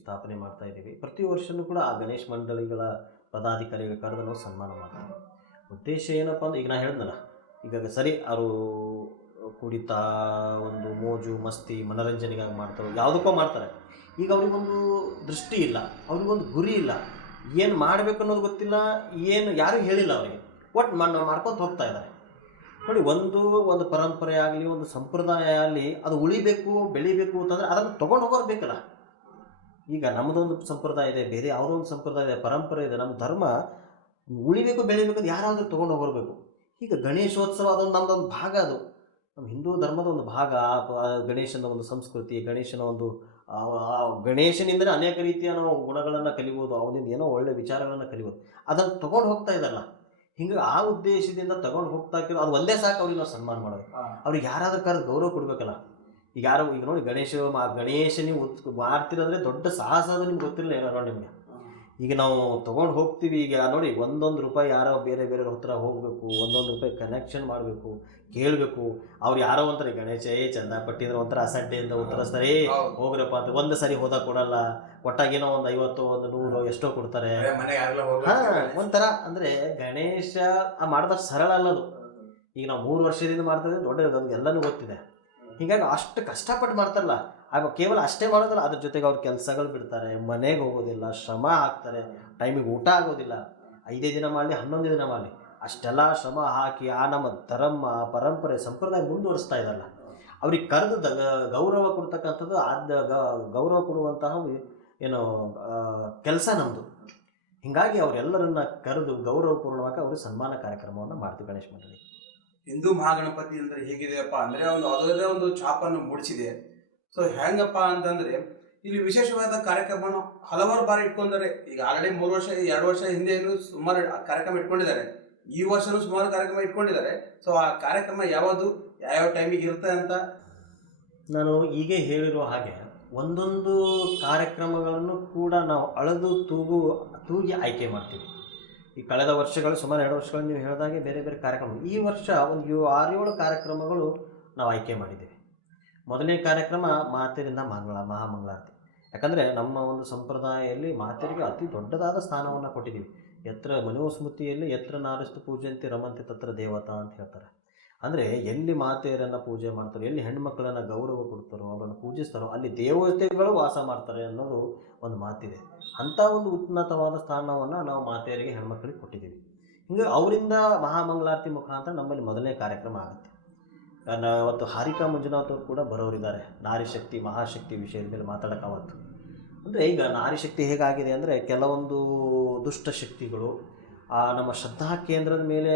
ಸ್ಥಾಪನೆ ಮಾಡ್ತಾ ಇದ್ದೀವಿ. ಪ್ರತಿ ವರ್ಷವೂ ಕೂಡ ಆ ಗಣೇಶ ಮಂಡಳಿಗಳ ಪದಾಧಿಕಾರಿಗಳ ಕರೆದು ನಾವು ಸನ್ಮಾನ ಮಾಡ್ತೀವಿ. ಉದ್ದೇಶ ಏನಪ್ಪ ಅಂದ್ರೆ ಈಗ ನಾನು ಹೇಳಿದ್ನಲ್ಲ, ಈಗ ಸರಿ ಅವರು ಕುಡಿತ ಒಂದು ಮೋಜು ಮಸ್ತಿ ಮನೋರಂಜನೆಗಾಗಿ ಮಾಡ್ತಾರೆ, ಯಾವುದಕ್ಕೋ ಮಾಡ್ತಾರೆ. ಈಗ ಅವ್ರಿಗೊಂದು ದೃಷ್ಟಿ ಇಲ್ಲ, ಅವ್ರಿಗೊಂದು ಗುರಿ ಇಲ್ಲ, ಏನು ಮಾಡಬೇಕು ಅನ್ನೋದು ಗೊತ್ತಿಲ್ಲ, ಏನು ಯಾರೂ ಹೇಳಿಲ್ಲ ಅವರಿಗೆ. ಒಟ್ಟು ಮಾಡ್ಕೊತ ಹೋಗ್ತಾ ಇದ್ದಾರೆ. ನೋಡಿ, ಒಂದು ಪರಂಪರೆ ಆಗಲಿ, ಒಂದು ಸಂಪ್ರದಾಯ ಆಗಲಿ, ಅದು ಉಳಿಬೇಕು ಬೆಳಿಬೇಕು ಅಂತಂದರೆ ಅದನ್ನು ತೊಗೊಂಡು ಹೋಗೋರು ಬೇಕಲ್ಲ. ಈಗ ನಮ್ಮದೊಂದು ಸಂಪ್ರದಾಯ ಇದೆ, ಬೇರೆ ಯಾವುದೋ ಒಂದು ಸಂಪ್ರದಾಯ ಇದೆ, ಪರಂಪರೆ ಇದೆ, ನಮ್ಮ ಧರ್ಮ ಉಳಿಬೇಕು ಬೆಳಿಬೇಕು ಅಂತ ಯಾರಾದರೂ ತೊಗೊಂಡು ಹೋಗಿರ್ಬೇಕು. ಈಗ ಗಣೇಶೋತ್ಸವ ಅದೊಂದು ನಮ್ಮದೊಂದು ಭಾಗ, ಅದು ನಮ್ಮ ಹಿಂದೂ ಧರ್ಮದ ಒಂದು ಭಾಗ. ಗಣೇಶನ ಒಂದು ಸಂಸ್ಕೃತಿ, ಗಣೇಶನ ಒಂದು ಗಣೇಶನಿಂದಲೇ ಅನೇಕ ರೀತಿಯ ನಾವು ಗುಣಗಳನ್ನು ಕಲಿಬೋದು, ಅವನಿಂದ ಏನೋ ಒಳ್ಳೆ ವಿಚಾರಗಳನ್ನು ಕಲಿಬೋದು. ಅದನ್ನು ತೊಗೊಂಡು ಹೋಗ್ತಾ ಇದ್ದಾರಲ್ಲ, ಹಿಂಗೆ ಆ ಉದ್ದೇಶದಿಂದ ತಗೊಂಡು ಹೋಗ್ತಾ ಇರ್ತೀವಿ. ಅದು ಒಂದೇ ಸಾಕು ಅವ್ರಿಗೆ ನಾವು ಸನ್ಮಾನ ಮಾಡೋದು. ಅವ್ರಿಗೆ ಯಾರಾದ್ರೂ ಕರೆದು ಗೌರವ ಕೊಡಬೇಕಲ್ಲ. ಈಗ ನೋಡಿ ಗಣೇಶ ನೀವು ಮಾಡ್ತಿರೋದ್ರೆ ದೊಡ್ಡ ಸಾಹಸ, ಅದು ನಿಮ್ಗೆ ಗೊತ್ತಿರಲಿಲ್ಲ ಏನೋ ನೋಡಿ ನಿಮಗೆ. ಈಗ ನಾವು ತೊಗೊಂಡು ಹೋಗ್ತೀವಿ. ಈಗ ನೋಡಿ, 1 ರೂಪಾಯಿ ಯಾರೋ ಬೇರೆ ಹತ್ರ ಹೋಗಬೇಕು, 1 ರೂಪಾಯಿ ಕನೆಕ್ಷನ್ ಮಾಡಬೇಕು, ಕೇಳಬೇಕು. ಅವ್ರು ಯಾರೋ ಒಂಥರ ಗಣೇಶ ಚಂದ ಪಟ್ಟಿದ್ರೆ ಒಂಥರ ಅಸಡ್ಡೆಯಿಂದ ಉತ್ತರಿಸ್ತಾರೆ, ಹೋಗ್ರಪ್ಪ ಅಂತ. ಒಂದು ಸರಿ ಹೋದಾಗ ಕೊಡಲ್ಲ, ಕೊಟ್ಟಾಗೇನೋ ಒಂದು 50 ಒಂದು 100 ಎಷ್ಟೋ ಕೊಡ್ತಾರೆ. ಒಂಥರ ಅಂದರೆ ಗಣೇಶ ಮಾಡಿದ ಸರಳ ಅಲ್ಲದು. ಈಗ ನಾವು 3 ವರ್ಷದಿಂದ ಮಾಡ್ತಿದ್ರೆ ದೊಡ್ಡ ಎಲ್ಲನೂ ಗೊತ್ತಿದೆ. ಹೀಗಾಗಿ ಅಷ್ಟು ಕಷ್ಟಪಟ್ಟು ಮಾಡ್ತಾರಲ್ಲ, ಆಗ ಕೇವಲ ಅಷ್ಟೇ ಮಾಡೋದಲ್ಲ, ಅದ್ರ ಜೊತೆಗೆ ಅವ್ರ ಕೆಲಸಗಳು ಬಿಡ್ತಾರೆ, ಮನೆಗೆ ಹೋಗೋದಿಲ್ಲ, ಶ್ರಮ ಹಾಕ್ತಾರೆ, ಟೈಮಿಗೆ ಊಟ ಆಗೋದಿಲ್ಲ. 5 ದಿನ ಮಾಡಲಿ 11 ದಿನ ಮಾಡಲಿ ಅಷ್ಟೆಲ್ಲ ಶ್ರಮ ಹಾಕಿ ಆ ನಮ್ಮ ಧರ್ಮ ಪರಂಪರೆ ಸಂಪ್ರದಾಯ ಮುಂದುವರಿಸ್ತಾ ಇದ್ದಾರಲ್ಲ, ಅವ್ರಿಗೆ ಕರೆದು ಗೌರವ ಕೊಡ್ತಕ್ಕಂಥದ್ದು ಗೌರವ ಕೊಡುವಂತಹ ಏನು ಕೆಲಸ ನಮ್ಮದು. ಹೀಗಾಗಿ ಅವರೆಲ್ಲರನ್ನ ಕರೆದು ಗೌರವಪೂರ್ಣವಾಗಿ ಅವರು ಸನ್ಮಾನ ಕಾರ್ಯಕ್ರಮವನ್ನು ಮಾಡ್ತೀವಿ ಗಣೇಶ ಮಂಡಳಿ. ಹಿಂದೂ ಮಹಾಗಣಪತಿ ಅಂದರೆ ಹೇಗಿದೆಯಪ್ಪ ಅಂದರೆ ಅದರದೇ ಒಂದು ಛಾಪನ್ನು ಮೂಡಿಸಿದೆ. ಸೊ ಹೆಂಗಪ್ಪ ಅಂತಂದರೆ ಇಲ್ಲಿ ವಿಶೇಷವಾದ ಕಾರ್ಯಕ್ರಮವನ್ನು ಹಲವಾರು ಬಾರಿ ಇಟ್ಕೊಂಡಿದ್ದಾರೆ. ಈಗ ಆಲ್ರೆಡಿ 3 ವರ್ಷ 2 ವರ್ಷ ಹಿಂದೆಯೂ ಸುಮಾರು ಕಾರ್ಯಕ್ರಮ ಇಟ್ಕೊಂಡಿದ್ದಾರೆ, ಈ ವರ್ಷನೂ ಸುಮಾರು ಕಾರ್ಯಕ್ರಮ ಇಟ್ಕೊಂಡಿದ್ದಾರೆ. ಸೊ ಆ ಕಾರ್ಯಕ್ರಮ ಯಾವ ಟೈಮಿಗೆ ಇರುತ್ತೆ ಅಂತ ನಾನು ಹೀಗೆ ಹೇಳಿರುವ ಹಾಗೆ ಒಂದೊಂದು ಕಾರ್ಯಕ್ರಮಗಳನ್ನು ಕೂಡ ನಾವು ಅಳೆದು ತೂಗಿ ಆಯ್ಕೆ ಮಾಡ್ತೀವಿ. ಈ ಕಳೆದ ವರ್ಷಗಳು ಸುಮಾರು 2 ವರ್ಷಗಳು ನೀವು ಹೇಳಿದಾಗೆ ಬೇರೆ ಕಾರ್ಯಕ್ರಮ. ಈ ವರ್ಷ ಒಂದು 6-7 ಕಾರ್ಯಕ್ರಮಗಳು ನಾವು ಆಯ್ಕೆ ಮಾಡಿದ್ದೀವಿ. ಮೊದಲನೇ ಕಾರ್ಯಕ್ರಮ ಮಾತೆಯರಿಂದ ಮಹಾಮಂಗಳಾರತಿ. ಯಾಕಂದರೆ ನಮ್ಮ ಒಂದು ಸಂಪ್ರದಾಯದಲ್ಲಿ ಮಾತೆಯರಿಗೆ ಅತಿ ದೊಡ್ಡದಾದ ಸ್ಥಾನವನ್ನು ಕೊಟ್ಟಿದ್ದೀವಿ. ಮನುಸ್ಮೃತಿಯಲ್ಲಿ ಯತ್ರ ನಾರಸ್ತು ಪೂಜಂತಿ ರಮಂತಿ ತತ್ರ ದೇವತಾ ಅಂತ ಹೇಳ್ತಾರೆ. ಅಂದರೆ ಎಲ್ಲಿ ಮಾತೆಯರನ್ನು ಪೂಜೆ ಮಾಡ್ತಾರೋ, ಎಲ್ಲಿ ಹೆಣ್ಮಕ್ಳನ್ನು ಗೌರವ ಕೊಡ್ತಾರೋ, ಅವರನ್ನು ಪೂಜಿಸ್ತಾರೋ, ಅಲ್ಲಿ ದೇವತೆಗಳು ವಾಸ ಮಾಡ್ತಾರೆ ಅನ್ನೋದು ಒಂದು ಮಾತಿದೆ. ಅಂಥ ಒಂದು ಉನ್ನತವಾದ ಸ್ಥಾನವನ್ನು ನಾವು ಮಾತೆಯರಿಗೆ ಹೆಣ್ಮಕ್ಳಿಗೆ ಕೊಟ್ಟಿದ್ದೀವಿ. ಹಿಂಗೆ ಅವರಿಂದ ಮಹಾಮಂಗಳಾರತಿ ಮುಖಾಂತರ ನಮ್ಮಲ್ಲಿ ಮೊದಲನೇ ಕಾರ್ಯಕ್ರಮ ಆಗುತ್ತೆ. ಅವತ್ತು ಹಾರಿಕಾ ಮಂಜುನಾಥ್ ಅವರು ಕೂಡ ಬರೋರಿದ್ದಾರೆ. ನಾರಿ ಶಕ್ತಿ ಮಹಾಶಕ್ತಿ ವಿಷಯದ ಮೇಲೆ ಮಾತಾಡೋಕೆ ಅವತ್ತು. ಅಂದರೆ ಈಗ ನಾರಿ ಶಕ್ತಿ ಹೇಗಾಗಿದೆ ಅಂದರೆ ಕೆಲವೊಂದು ದುಷ್ಟಶಕ್ತಿಗಳು ನಮ್ಮ ಶ್ರದ್ಧಾ ಕೇಂದ್ರದ ಮೇಲೆ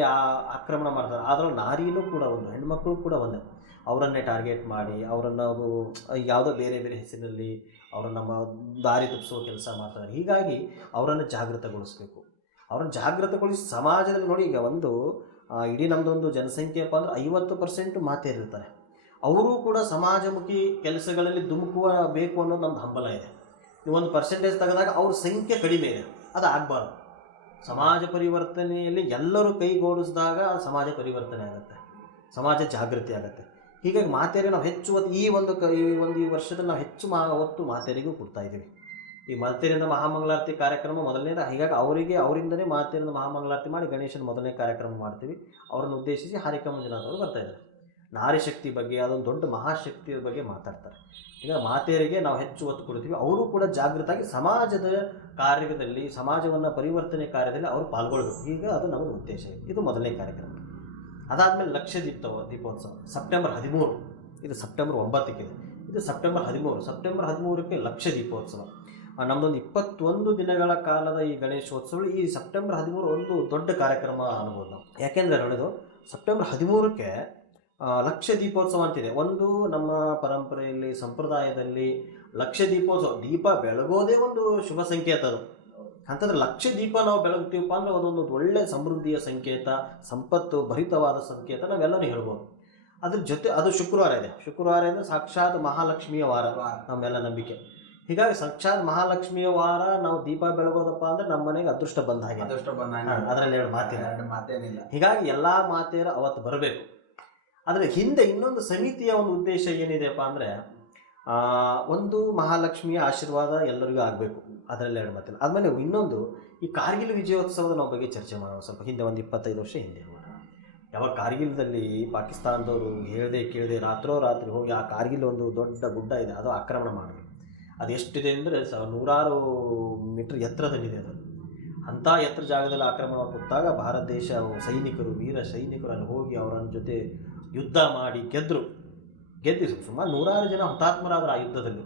ಆಕ್ರಮಣ ಮಾಡ್ತಾರೆ. ಅದರಲ್ಲಿ ನಾರಿನೂ ಕೂಡ ಒಂದು, ಹೆಣ್ಮಕ್ಳು ಕೂಡ ಒಂದೇ. ಅವರನ್ನೇ ಟಾರ್ಗೆಟ್ ಮಾಡಿ ಅವರನ್ನು ಯಾವುದೋ ಬೇರೆ ಹೆಸರಿನಲ್ಲಿ ಅವರನ್ನು ನಮ್ಮ ದಾರಿ ತಪ್ಪಿಸುವ ಕೆಲಸ ಮಾಡ್ತಾರೆ. ಹೀಗಾಗಿ ಅವರನ್ನು ಜಾಗೃತಗೊಳಿಸಬೇಕು. ಅವರನ್ನು ಜಾಗೃತಗೊಳಿಸಿ ಸಮಾಜದಲ್ಲಿ ನೋಡಿ, ಈಗ ಒಂದು ಇಡೀ ನಮ್ಮದೊಂದು ಜನಸಂಖ್ಯೆಯಪ್ಪ ಅಂದ್ರೆ 50% ಮಾತೆಯರಿರ್ತಾರೆ. ಅವರು ಕೂಡ ಸಮಾಜಮುಖಿ ಕೆಲಸಗಳಲ್ಲಿ ಧುಮುಕುವ ಬೇಕು ಅನ್ನೋದು ನಮ್ದು ಹಂಬಲ ಇದೆ. ನೀವು ಒಂದು ಪರ್ಸೆಂಟೇಜ್ ತೆಗೆದಾಗ ಅವ್ರ ಸಂಖ್ಯೆ ಕಡಿಮೆ ಇದೆ, ಅದು ಆಗಬಾರ್ದು. ಸಮಾಜ ಪರಿವರ್ತನೆಯಲ್ಲಿ ಎಲ್ಲರೂ ಕೈಗೂಡಿಸಿದಾಗ ಸಮಾಜ ಪರಿವರ್ತನೆ ಆಗುತ್ತೆ, ಸಮಾಜ ಜಾಗೃತಿ ಆಗುತ್ತೆ. ಹೀಗಾಗಿ ಮಾತೆಯರಿಗೆ ನಾವು ಹೆಚ್ಚು ಒತ್ತು ಈ ವರ್ಷದಲ್ಲಿ ನಾವು ಹೆಚ್ಚು ಒತ್ತು ಮಾತೆಯರಿಗೂ ಕೊಡ್ತಾ ಇದ್ದೀವಿ. ಈ ಮಾತೆಯರಿಂದ ಮಹಾಮಂಗಳಾರತಿ ಕಾರ್ಯಕ್ರಮ ಮೊದಲನೇದು. ಹೀಗಾಗಿ ಅವರಿಂದನೇ ಮಾತೆಯರಿಂದ ಮಹಾಮಂಗಳಾರತಿ ಮಾಡಿ ಗಣೇಶನ ಮೊದಲನೇ ಕಾರ್ಯಕ್ರಮ ಮಾಡ್ತೀವಿ. ಅವರನ್ನು ಉದ್ದೇಶಿಸಿ ಹಾರಿಕಾ ಮಂಜುನಾಥ್ ಅವರು ಬರ್ತಾಯಿದ್ದಾರೆ. ನಾರಿ ಶಕ್ತಿ ಬಗ್ಗೆ, ಅದೊಂದು ದೊಡ್ಡ ಮಹಾಶಕ್ತಿಯ ಬಗ್ಗೆ ಮಾತಾಡ್ತಾರೆ. ಈಗ ಮಾತೆಯರಿಗೆ ನಾವು ಹೆಚ್ಚು ಒತ್ತು ಕೊಡ್ತೀವಿ. ಅವರು ಕೂಡ ಜಾಗೃತವಾಗಿ ಸಮಾಜದ ಕಾರ್ಯದಲ್ಲಿ, ಸಮಾಜವನ್ನು ಪರಿವರ್ತನೆ ಕಾರ್ಯದಲ್ಲಿ ಅವರು ಪಾಲ್ಗೊಳ್ಬೇಕು. ಈಗ ಅದು ನಮ್ಮ ಉದ್ದೇಶ. ಇದು ಮೊದಲನೇ ಕಾರ್ಯಕ್ರಮ. ಅದಾದಮೇಲೆ ಲಕ್ಷ ದೀಪೋತ್ಸವ ಸೆಪ್ಟೆಂಬರ್ 13. ಇದು ಸೆಪ್ಟೆಂಬರ್ 9ಕ್ಕೆ ಇದೆ. ಇದು ಸೆಪ್ಟೆಂಬರ್ 13ಕ್ಕೆ ಲಕ್ಷ ದೀಪೋತ್ಸವ. ನಮ್ಮದೊಂದು 21 ದಿನಗಳ ಕಾಲದ ಈ ಗಣೇಶೋತ್ಸವ ಈ ಸೆಪ್ಟೆಂಬರ್ 13 ಒಂದು ದೊಡ್ಡ ಕಾರ್ಯಕ್ರಮ ಅನ್ಬೋದು ನಾವು. ಯಾಕೆಂದರೆ ನೋಡೋದು ಸೆಪ್ಟೆಂಬರ್ 13ಕ್ಕೆ ಲಕ್ಷ ದೀಪೋತ್ಸವ ಅಂತಿದೆ. ಒಂದು ನಮ್ಮ ಪರಂಪರೆಯಲ್ಲಿ, ಸಂಪ್ರದಾಯದಲ್ಲಿ ಲಕ್ಷ ದೀಪೋತ್ಸವ, ದೀಪ ಬೆಳಗೋದೇ ಒಂದು ಶುಭ ಸಂಕೇತ. ಅದು ಅಂತಂದರೆ ಲಕ್ಷ ದೀಪ ನಾವು ಬೆಳಗ್ತೀವಪ್ಪ ಅಂದರೆ ಅದೊಂದು ಒಳ್ಳೆಯ ಸಮೃದ್ಧಿಯ ಸಂಕೇತ, ಸಂಪತ್ತು ಭರಿತವಾದ ಸಂಕೇತ ನಾವೆಲ್ಲರೂ ಹೇಳ್ಬೋದು. ಅದ್ರ ಜೊತೆ ಅದು ಶುಕ್ರವಾರ ಇದೆ. ಸಾಕ್ಷಾತ್ ಮಹಾಲಕ್ಷ್ಮಿಯ ವಾರ ನಮ್ಮೆಲ್ಲ ನಂಬಿಕೆ. ಹೀಗಾಗಿ ಸಾಕ್ಷಾತ್ ಮಹಾಲಕ್ಷ್ಮಿಯ ವಾರ ನಾವು ದೀಪ ಬೆಳಗೋದಪ್ಪ ಅಂದರೆ ನಮ್ಮ ಮನೆಗೆ ಅದೃಷ್ಟ ಬಂದ ಹಾಗೆ, ಅದರಲ್ಲಿ ಎರಡು ಮಾತೇನಿಲ್ಲ. ಹೀಗಾಗಿ ಎಲ್ಲ ಮಾತೆಯರು ಅವತ್ತು ಬರಬೇಕು. ಆದರೆ ಹಿಂದೆ ಇನ್ನೊಂದು ಸಮಿತಿಯ ಒಂದು ಉದ್ದೇಶ ಏನಿದೆಯಪ್ಪ ಅಂದರೆ, ಒಂದು ಮಹಾಲಕ್ಷ್ಮಿಯ ಆಶೀರ್ವಾದ ಎಲ್ಲರಿಗೂ ಆಗಬೇಕು, ಅದರಲ್ಲಿ ಎರಡು ಮಾತಿಲ್ಲ. ಆದಮೇಲೆ ಇನ್ನೊಂದು, ಈ ಕಾರ್ಗಿಲ್ ವಿಜಯೋತ್ಸವದ ನಾವು ಬಗ್ಗೆ ಚರ್ಚೆ ಮಾಡೋಣ ಸ್ವಲ್ಪ. ಹಿಂದೆ ಒಂದು 25 ವರ್ಷ ಹಿಂದೆ ಯಾವಾಗ ಕಾರ್ಗಿಲ್ದಲ್ಲಿ ಪಾಕಿಸ್ತಾನದವರು ಕೇಳದೆ ರಾತ್ರಿ ಹೋಗಿ ಆ ಕಾರ್ಗಿಲ್ ಒಂದು ದೊಡ್ಡ ಗುಡ್ಡ ಇದೆ, ಅದು ಆಕ್ರಮಣ ಮಾಡಿದ್ರು. ಅದು ಎಷ್ಟಿದೆ ಅಂದರೆ 100 ಮೀಟರ್ ಎತ್ತರದಲ್ಲಿದೆ. ಅದು ಅಂಥ ಎತ್ತರ ಜಾಗದಲ್ಲಿ ಆಕ್ರಮಣ ಕೊಟ್ಟಾಗ ಭಾರತ ದೇಶ ಸೈನಿಕರು, ವೀರ ಸೈನಿಕರು ಅಲ್ಲಿ ಹೋಗಿ ಅವರ ಜೊತೆ ಯುದ್ಧ ಮಾಡಿ ಗೆದ್ದು ಸುಮಾರು 100 ಜನ ಹುತಾತ್ಮರಾದ್ರು ಆ ಯುದ್ಧದಲ್ಲಿ.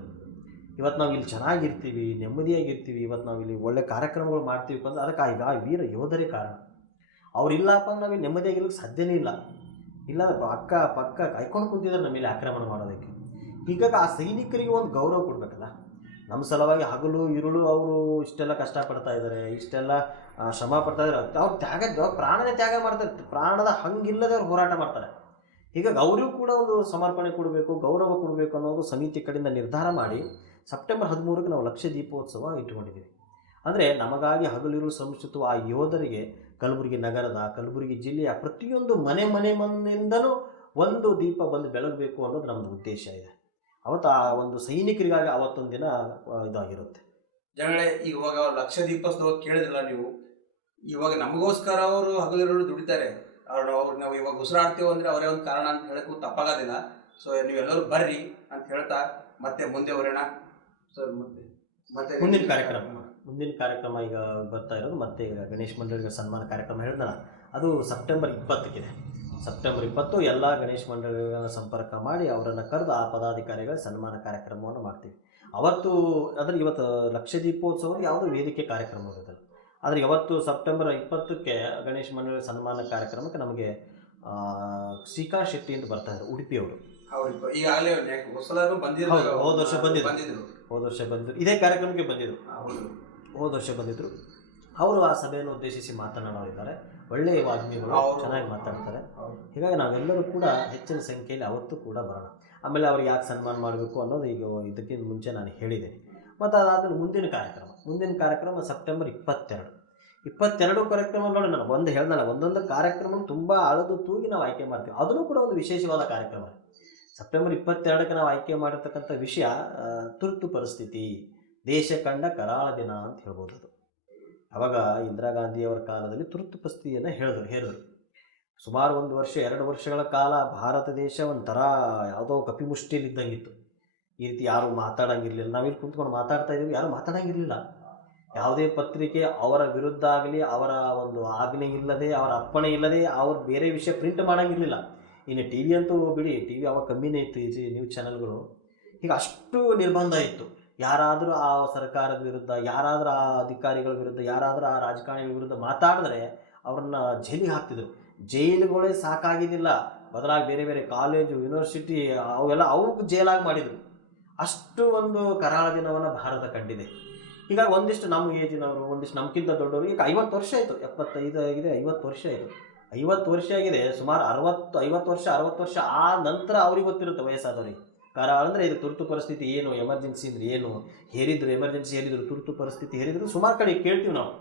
ಇವತ್ತು ನಾವು ಇಲ್ಲಿ ಚೆನ್ನಾಗಿರ್ತೀವಿ, ನೆಮ್ಮದಿಯಾಗಿರ್ತೀವಿ, ಇವತ್ತು ನಾವು ಇಲ್ಲಿ ಒಳ್ಳೆ ಕಾರ್ಯಕ್ರಮಗಳು ಮಾಡ್ತೀವಿ ಅಂದ್ರೆ ಅದಕ್ಕೆ ಆ ವೀರ ಯೋಧರೇ ಕಾರಣ. ಅವರಿಲ್ಲಪ್ಪ ಅಂದ್ರೆ ನಾವಿಲ್ಲಿ ನೆಮ್ಮದಿಯಾಗಿರ್ಲಿಕ್ಕೆ ಸಾಧ್ಯನೇ ಇಲ್ಲ. ಇಲ್ಲಾಂದ್ರೆ ಪಕ್ಕ ಕಾಯ್ಕೊಂಡು ಕುಂತಿದ್ದಾರೆ ನಮ್ಮ ಮೇಲೆ ಆಕ್ರಮಣ ಮಾಡೋದಕ್ಕೆ. ಹೀಗಾಗಿ ಆ ಸೈನಿಕರಿಗೆ ಒಂದು ಗೌರವ ಕೊಡಬೇಕಲ್ಲ. ನಮ್ಮ ಸಲುವಾಗಿ ಹಗಲು ಇರುಳು ಅವರು ಇಷ್ಟೆಲ್ಲ ಕಷ್ಟಪಡ್ತಾ ಇದ್ದಾರೆ, ಇಷ್ಟೆಲ್ಲ ಶ್ರಮ ಪಡ್ತಾ ಇದ್ದಾರೆ. ಅವ್ರು ಪ್ರಾಣನೇ ತ್ಯಾಗ ಮಾಡ್ತಾರೆ, ಪ್ರಾಣದ ಹಂಗಿಲ್ಲದೆ ಅವ್ರು ಹೋರಾಟ ಮಾಡ್ತಾರೆ. ಹೀಗಾಗಿ ಅವರಿಗೂ ಕೂಡ ಒಂದು ಸಮರ್ಪಣೆ ಕೊಡಬೇಕು, ಗೌರವ ಕೊಡಬೇಕು ಅನ್ನೋದು ಸಮಿತಿ ಕಡೆಯಿಂದ ನಿರ್ಧಾರ ಮಾಡಿ ಸೆಪ್ಟೆಂಬರ್ 13ಕ್ಕೆ ನಾವು ಲಕ್ಷ ದೀಪೋತ್ಸವ ಇಟ್ಟುಕೊಂಡಿದ್ದೀವಿ. ಅಂದರೆ ನಮಗಾಗಿ ಹಗಲಿರುಳು ಶ್ರಮಿಸುತ್ತ ಆ ಯೋಧರಿಗೆ ಕಲಬುರಗಿ ನಗರದ, ಕಲಬುರಗಿ ಜಿಲ್ಲೆಯ ಪ್ರತಿಯೊಂದು ಮನೆಯಿಂದಲೂ ಒಂದು ದೀಪ ಬಂದು ಬೆಳಗಬೇಕು ಅನ್ನೋದು ನಮ್ಮದು ಉದ್ದೇಶ ಇದೆ. ಅವತ್ತು ಆ ಒಂದು ಸೈನಿಕರಿಗಾಗಿ ಅವತ್ತೊಂದು ದಿನ ಇದಾಗಿರುತ್ತೆ. ಜನಗಳೇ, ಇವಾಗ ಲಕ್ಷ ದೀಪೋತ್ಸವ ಕೇಳಿದ್ರಲ್ಲ ನೀವು, ಇವಾಗ ನಮಗೋಸ್ಕರ ಅವರು ಹಗಲಿರುಳು ದುಡಿತಾರೆ. ನಾವು ಇವಾಗ ಉಸಿರಾಡ್ತೀವಿ ಅಂದರೆ ಅವರೇ ಒಂದು ಕಾರಣ ಅಂತ ಹೇಳಕ್ಕೂ ತಪ್ಪಾಗೋದಿಲ್ಲ. ಸೊ ನೀವೆಲ್ಲರೂ ಬರ್ರಿ ಅಂತ ಹೇಳ್ತಾ ಮತ್ತೆ ಮುಂದೆ ಹೊರೋಣ. ಸೊ ಮತ್ತೆ ಮುಂದಿನ ಕಾರ್ಯಕ್ರಮ ಈಗ ಬರ್ತಾ ಇರೋದು ಮತ್ತೆ ಈಗ ಗಣೇಶ ಮಂಡಳಿಗಳ ಸನ್ಮಾನ ಕಾರ್ಯಕ್ರಮ ಹೇಳಿದ್ನಲ್ಲ, ಅದು ಸೆಪ್ಟೆಂಬರ್ 20ಕ್ಕೆ. ಸೆಪ್ಟೆಂಬರ್ 20 ಎಲ್ಲ ಗಣೇಶ ಮಂಡಳಿಗಳ ಸಂಪರ್ಕ ಮಾಡಿ ಅವರನ್ನು ಕರೆದು ಆ ಪದಾಧಿಕಾರಿಗಳ ಸನ್ಮಾನ ಕಾರ್ಯಕ್ರಮವನ್ನು ಮಾಡ್ತೀವಿ. ಇವತ್ತು ಲಕ್ಷ ದೀಪೋತ್ಸವಕ್ಕೆ ಯಾವುದೋ ವೇದಿಕೆ ಕಾರ್ಯಕ್ರಮ ಇರೋದಿಲ್ಲ. ಆದರೆ ಇವತ್ತು ಸೆಪ್ಟೆಂಬರ್ 20ಕ್ಕೆ ಗಣೇಶ ಮಂಡಳಿ ಸನ್ಮಾನ ಕಾರ್ಯಕ್ರಮಕ್ಕೆ ನಮಗೆ ಶ್ರೀಕಾಂತ್ ಶೆಟ್ಟಿ ಅಂತ ಬರ್ತಾಯಿದ್ರು, ಉಡುಪಿಯವರು. ಹೋದ ವರ್ಷ ಬಂದಿದ್ರು ಇದೇ ಕಾರ್ಯಕ್ರಮಕ್ಕೆ ಬಂದಿದ್ರು. ಅವರು ಆ ಸಭೆಯನ್ನು ಉದ್ದೇಶಿಸಿ ಮಾತನಾಡೋರಿದ್ದಾರೆ. ಒಳ್ಳೆಯ ವಾಗ್ಮಿಗಳು, ಚೆನ್ನಾಗಿ ಮಾತಾಡ್ತಾರೆ. ಹೀಗಾಗಿ ನಾವೆಲ್ಲರೂ ಕೂಡ ಹೆಚ್ಚಿನ ಸಂಖ್ಯೆಯಲ್ಲಿ ಅವತ್ತು ಕೂಡ ಬರೋಣ. ಆಮೇಲೆ ಅವ್ರಿಗೆ ಯಾಕೆ ಸನ್ಮಾನ ಮಾಡಬೇಕು ಅನ್ನೋದು ಈಗ ಇದಕ್ಕಿಂತ ಮುಂಚೆ ನಾನು ಹೇಳಿದ್ದೇನೆ. ಮತ್ತು ಅದಾದಮೇಲೆ ಮುಂದಿನ ಕಾರ್ಯಕ್ರಮ ಸೆಪ್ಟೆಂಬರ್ 22 ಕಾರ್ಯಕ್ರಮ ನೋಡಿ. ನಾನು ಒಂದೊಂದು ಕಾರ್ಯಕ್ರಮ ತುಂಬ ಅಳದು ತೂಗಿ ನಾವು ಆಯ್ಕೆ ಮಾಡ್ತೀವಿ. ಅದನ್ನು ಕೂಡ ಒಂದು ವಿಶೇಷವಾದ ಕಾರ್ಯಕ್ರಮ. ಸೆಪ್ಟೆಂಬರ್ 22ಕ್ಕೆ ನಾವು ಆಯ್ಕೆ ಮಾಡಿರ್ತಕ್ಕಂಥ ವಿಷಯ ತುರ್ತು ಪರಿಸ್ಥಿತಿ, ದೇಶ ಕಂಡ ಕರಾಳ ದಿನ ಅಂತ ಹೇಳ್ಬೋದು. ಅದು ಆವಾಗ ಇಂದಿರಾ ಗಾಂಧಿಯವರ ಕಾಲದಲ್ಲಿ ತುರ್ತು ಪರಿಸ್ಥಿತಿಯನ್ನು ಹೇಳಿದ್ರು. ಸುಮಾರು 1-2 ವರ್ಷಗಳ ಕಾಲ ಭಾರತ ದೇಶ ಒಂಥರ ಯಾವುದೋ ಕಪಿಮುಷ್ಟಿಯಲ್ಲಿದ್ದಂಗಿತ್ತು. ಈ ರೀತಿ ಯಾರು ಮಾತಾಡೋಂಗಿರಲಿಲ್ಲ. ನಾವಿಲ್ಲಿ ಕುಂತ್ಕೊಂಡು ಮಾತಾಡ್ತಾ ಇದ್ದೀವಿ, ಯಾರು ಮಾತಾಡೋಂಗಿರಲಿಲ್ಲ. ಯಾವುದೇ ಪತ್ರಿಕೆ ಅವರ ವಿರುದ್ಧ ಆಗಲಿ, ಅವರ ಒಂದು ಆಜ್ಞೆ ಇಲ್ಲದೆ, ಅವರ ಅಪ್ಪಣೆ ಇಲ್ಲದೆ ಅವ್ರು ಬೇರೆ ವಿಷಯ ಪ್ರಿಂಟ್ ಮಾಡೋಂಗಿರಲಿಲ್ಲ. ಇನ್ನು ಟಿ ವಿ ಅಂತೂ ಬಿಡಿ, ಟಿ ವಿ ಅವಾಗ ಕಮ್ಮಿನೇ ಇತ್ತು, ಈ ನ್ಯೂಸ್ ಚಾನೆಲ್ಗಳು. ಈಗ ಅಷ್ಟು ನಿರ್ಬಂಧ ಇತ್ತು. ಯಾರಾದರೂ ಆ ಸರ್ಕಾರದ ವಿರುದ್ಧ, ಯಾರಾದರೂ ಆ ಅಧಿಕಾರಿಗಳ ವಿರುದ್ಧ, ಯಾರಾದರೂ ಆ ರಾಜಕಾರಣಿಗಳ ವಿರುದ್ಧ ಮಾತಾಡಿದ್ರೆ ಅವ್ರನ್ನ ಜೈಲಿಗೆ ಹಾಕ್ತಿದ್ರು. ಜೈಲುಗಳೇ ಸಾಕಾಗಿದ್ದಿಲ್ಲ, ಬದಲಾಗಿ ಬೇರೆ ಬೇರೆ ಕಾಲೇಜು, ಯೂನಿವರ್ಸಿಟಿ ಅವಕ್ಕೆ ಜೈಲಾಗಿ ಮಾಡಿದರು. ಅಷ್ಟು ಒಂದು ಕರಾಳ ದಿನವನ್ನು ಭಾರತ ಕಂಡಿದೆ. ಹೀಗಾಗಿ ಒಂದಿಷ್ಟು ನಮ್ಮ ಏಜಿನವರು, ಒಂದಿಷ್ಟು ನಮ್ಗಿಂತ ದೊಡ್ಡವರು, ಈಗ 50 ವರ್ಷ ಆಯಿತು, 75 ಆಗಿದೆ, 50 ವರ್ಷ ಆಯಿತು. 50 ವರ್ಷ ಆಗಿದೆ, ಸುಮಾರು 50 ವರ್ಷ ಆ ನಂತರ ಅವ್ರಿಗೆ ಗೊತ್ತಿರುತ್ತೆ ವಯಸ್ಸಾದವ್ರಿಗೆ. ಕಾರಣ ಅಂದರೆ ಇದು ತುರ್ತು ಪರಿಸ್ಥಿತಿ ಏನು, ಎಮರ್ಜೆನ್ಸಿ ಅಂದರೆ ಏನು, ಹೇರಿದ್ರು ಎಮರ್ಜೆನ್ಸಿ ಹೇರಿದ್ರು, ತುರ್ತು ಪರಿಸ್ಥಿತಿ ಹೇರಿದ್ರು, ಸುಮಾರು ಕಡೆ ಕೇಳ್ತೀವಿ ನಾವು.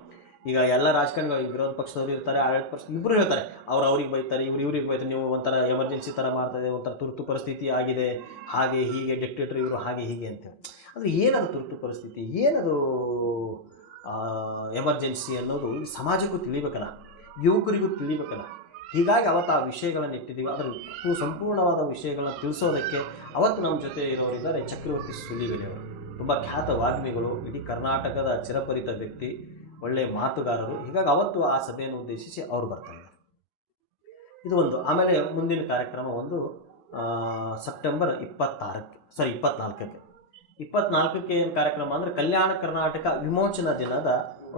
ಈಗ ಎಲ್ಲ ರಾಜಕಾರಣಿಗಳು ವಿರೋಧ ಪಕ್ಷದವ್ರು ಇರ್ತಾರೆ, ಆಡಳಿತ ಪಕ್ಷ ಇಬ್ಬರು ಹೇಳ್ತಾರೆ, ಅವ್ರಿಗೆ ಬೈತಾರೆ, ಇವ್ರಿಗೆ ಬೈತಾರೆ, ನೀವು ಒಂಥರ ಎಮರ್ಜೆನ್ಸಿ ಥರ ಮಾಡ್ತಾಯಿದೆ, ಒಂಥರ ತುರ್ತು ಪರಿಸ್ಥಿತಿ ಆಗಿದೆ, ಹಾಗೆ ಹೀಗೆ ಡಿಕ್ಟೇಟರ್ ಇವರು ಹಾಗೆ ಹೀಗೆ ಅಂತೇಳಿ. ಅಂದರೆ ಏನದು ತುರ್ತು ಪರಿಸ್ಥಿತಿ, ಏನದು ಎಮರ್ಜೆನ್ಸಿ ಅನ್ನೋದು ಸಮಾಜಕ್ಕೂ ತಿಳಿಬೇಕಲ್ಲ, ಯುವಕರಿಗೂ ತಿಳಿಬೇಕಲ್ಲ. ಹೀಗಾಗಿ ಅವತ್ತು ಆ ವಿಷಯಗಳನ್ನು ಇಟ್ಟಿದ್ದೀವಿ. ಅದರ ಸಂಪೂರ್ಣವಾದ ವಿಷಯಗಳನ್ನ ತಿಳಿಸೋದಕ್ಕೆ ಅವತ್ತು ನಮ್ಮ ಜೊತೆ ಇರೋರಿದ್ದಾರೆ ಚಕ್ರವರ್ತಿ ಸೂಲಿಬೆಲೆ ಅವರು. ತುಂಬ ಖ್ಯಾತ ವಾಗ್ಮಿಗಳು, ಇಡೀ ಕರ್ನಾಟಕದ ಚಿರಪರಿತ ವ್ಯಕ್ತಿ, ಒಳ್ಳೆಯ ಮಾತುಗಾರರು. ಹೀಗಾಗಿ ಅವತ್ತು ಆ ಸಭೆಯನ್ನು ಉದ್ದೇಶಿಸಿ ಅವರು ಬರ್ತಾಯಿದ್ದಾರೆ. ಇದು ಒಂದು. ಆಮೇಲೆ ಮುಂದಿನ ಕಾರ್ಯಕ್ರಮ ಒಂದು ಸೆಪ್ಟೆಂಬರ್ 24ಕ್ಕೆ ಏನು ಕಾರ್ಯಕ್ರಮ ಅಂದರೆ ಕಲ್ಯಾಣ ಕರ್ನಾಟಕ ವಿಮೋಚನಾ ದಿನದ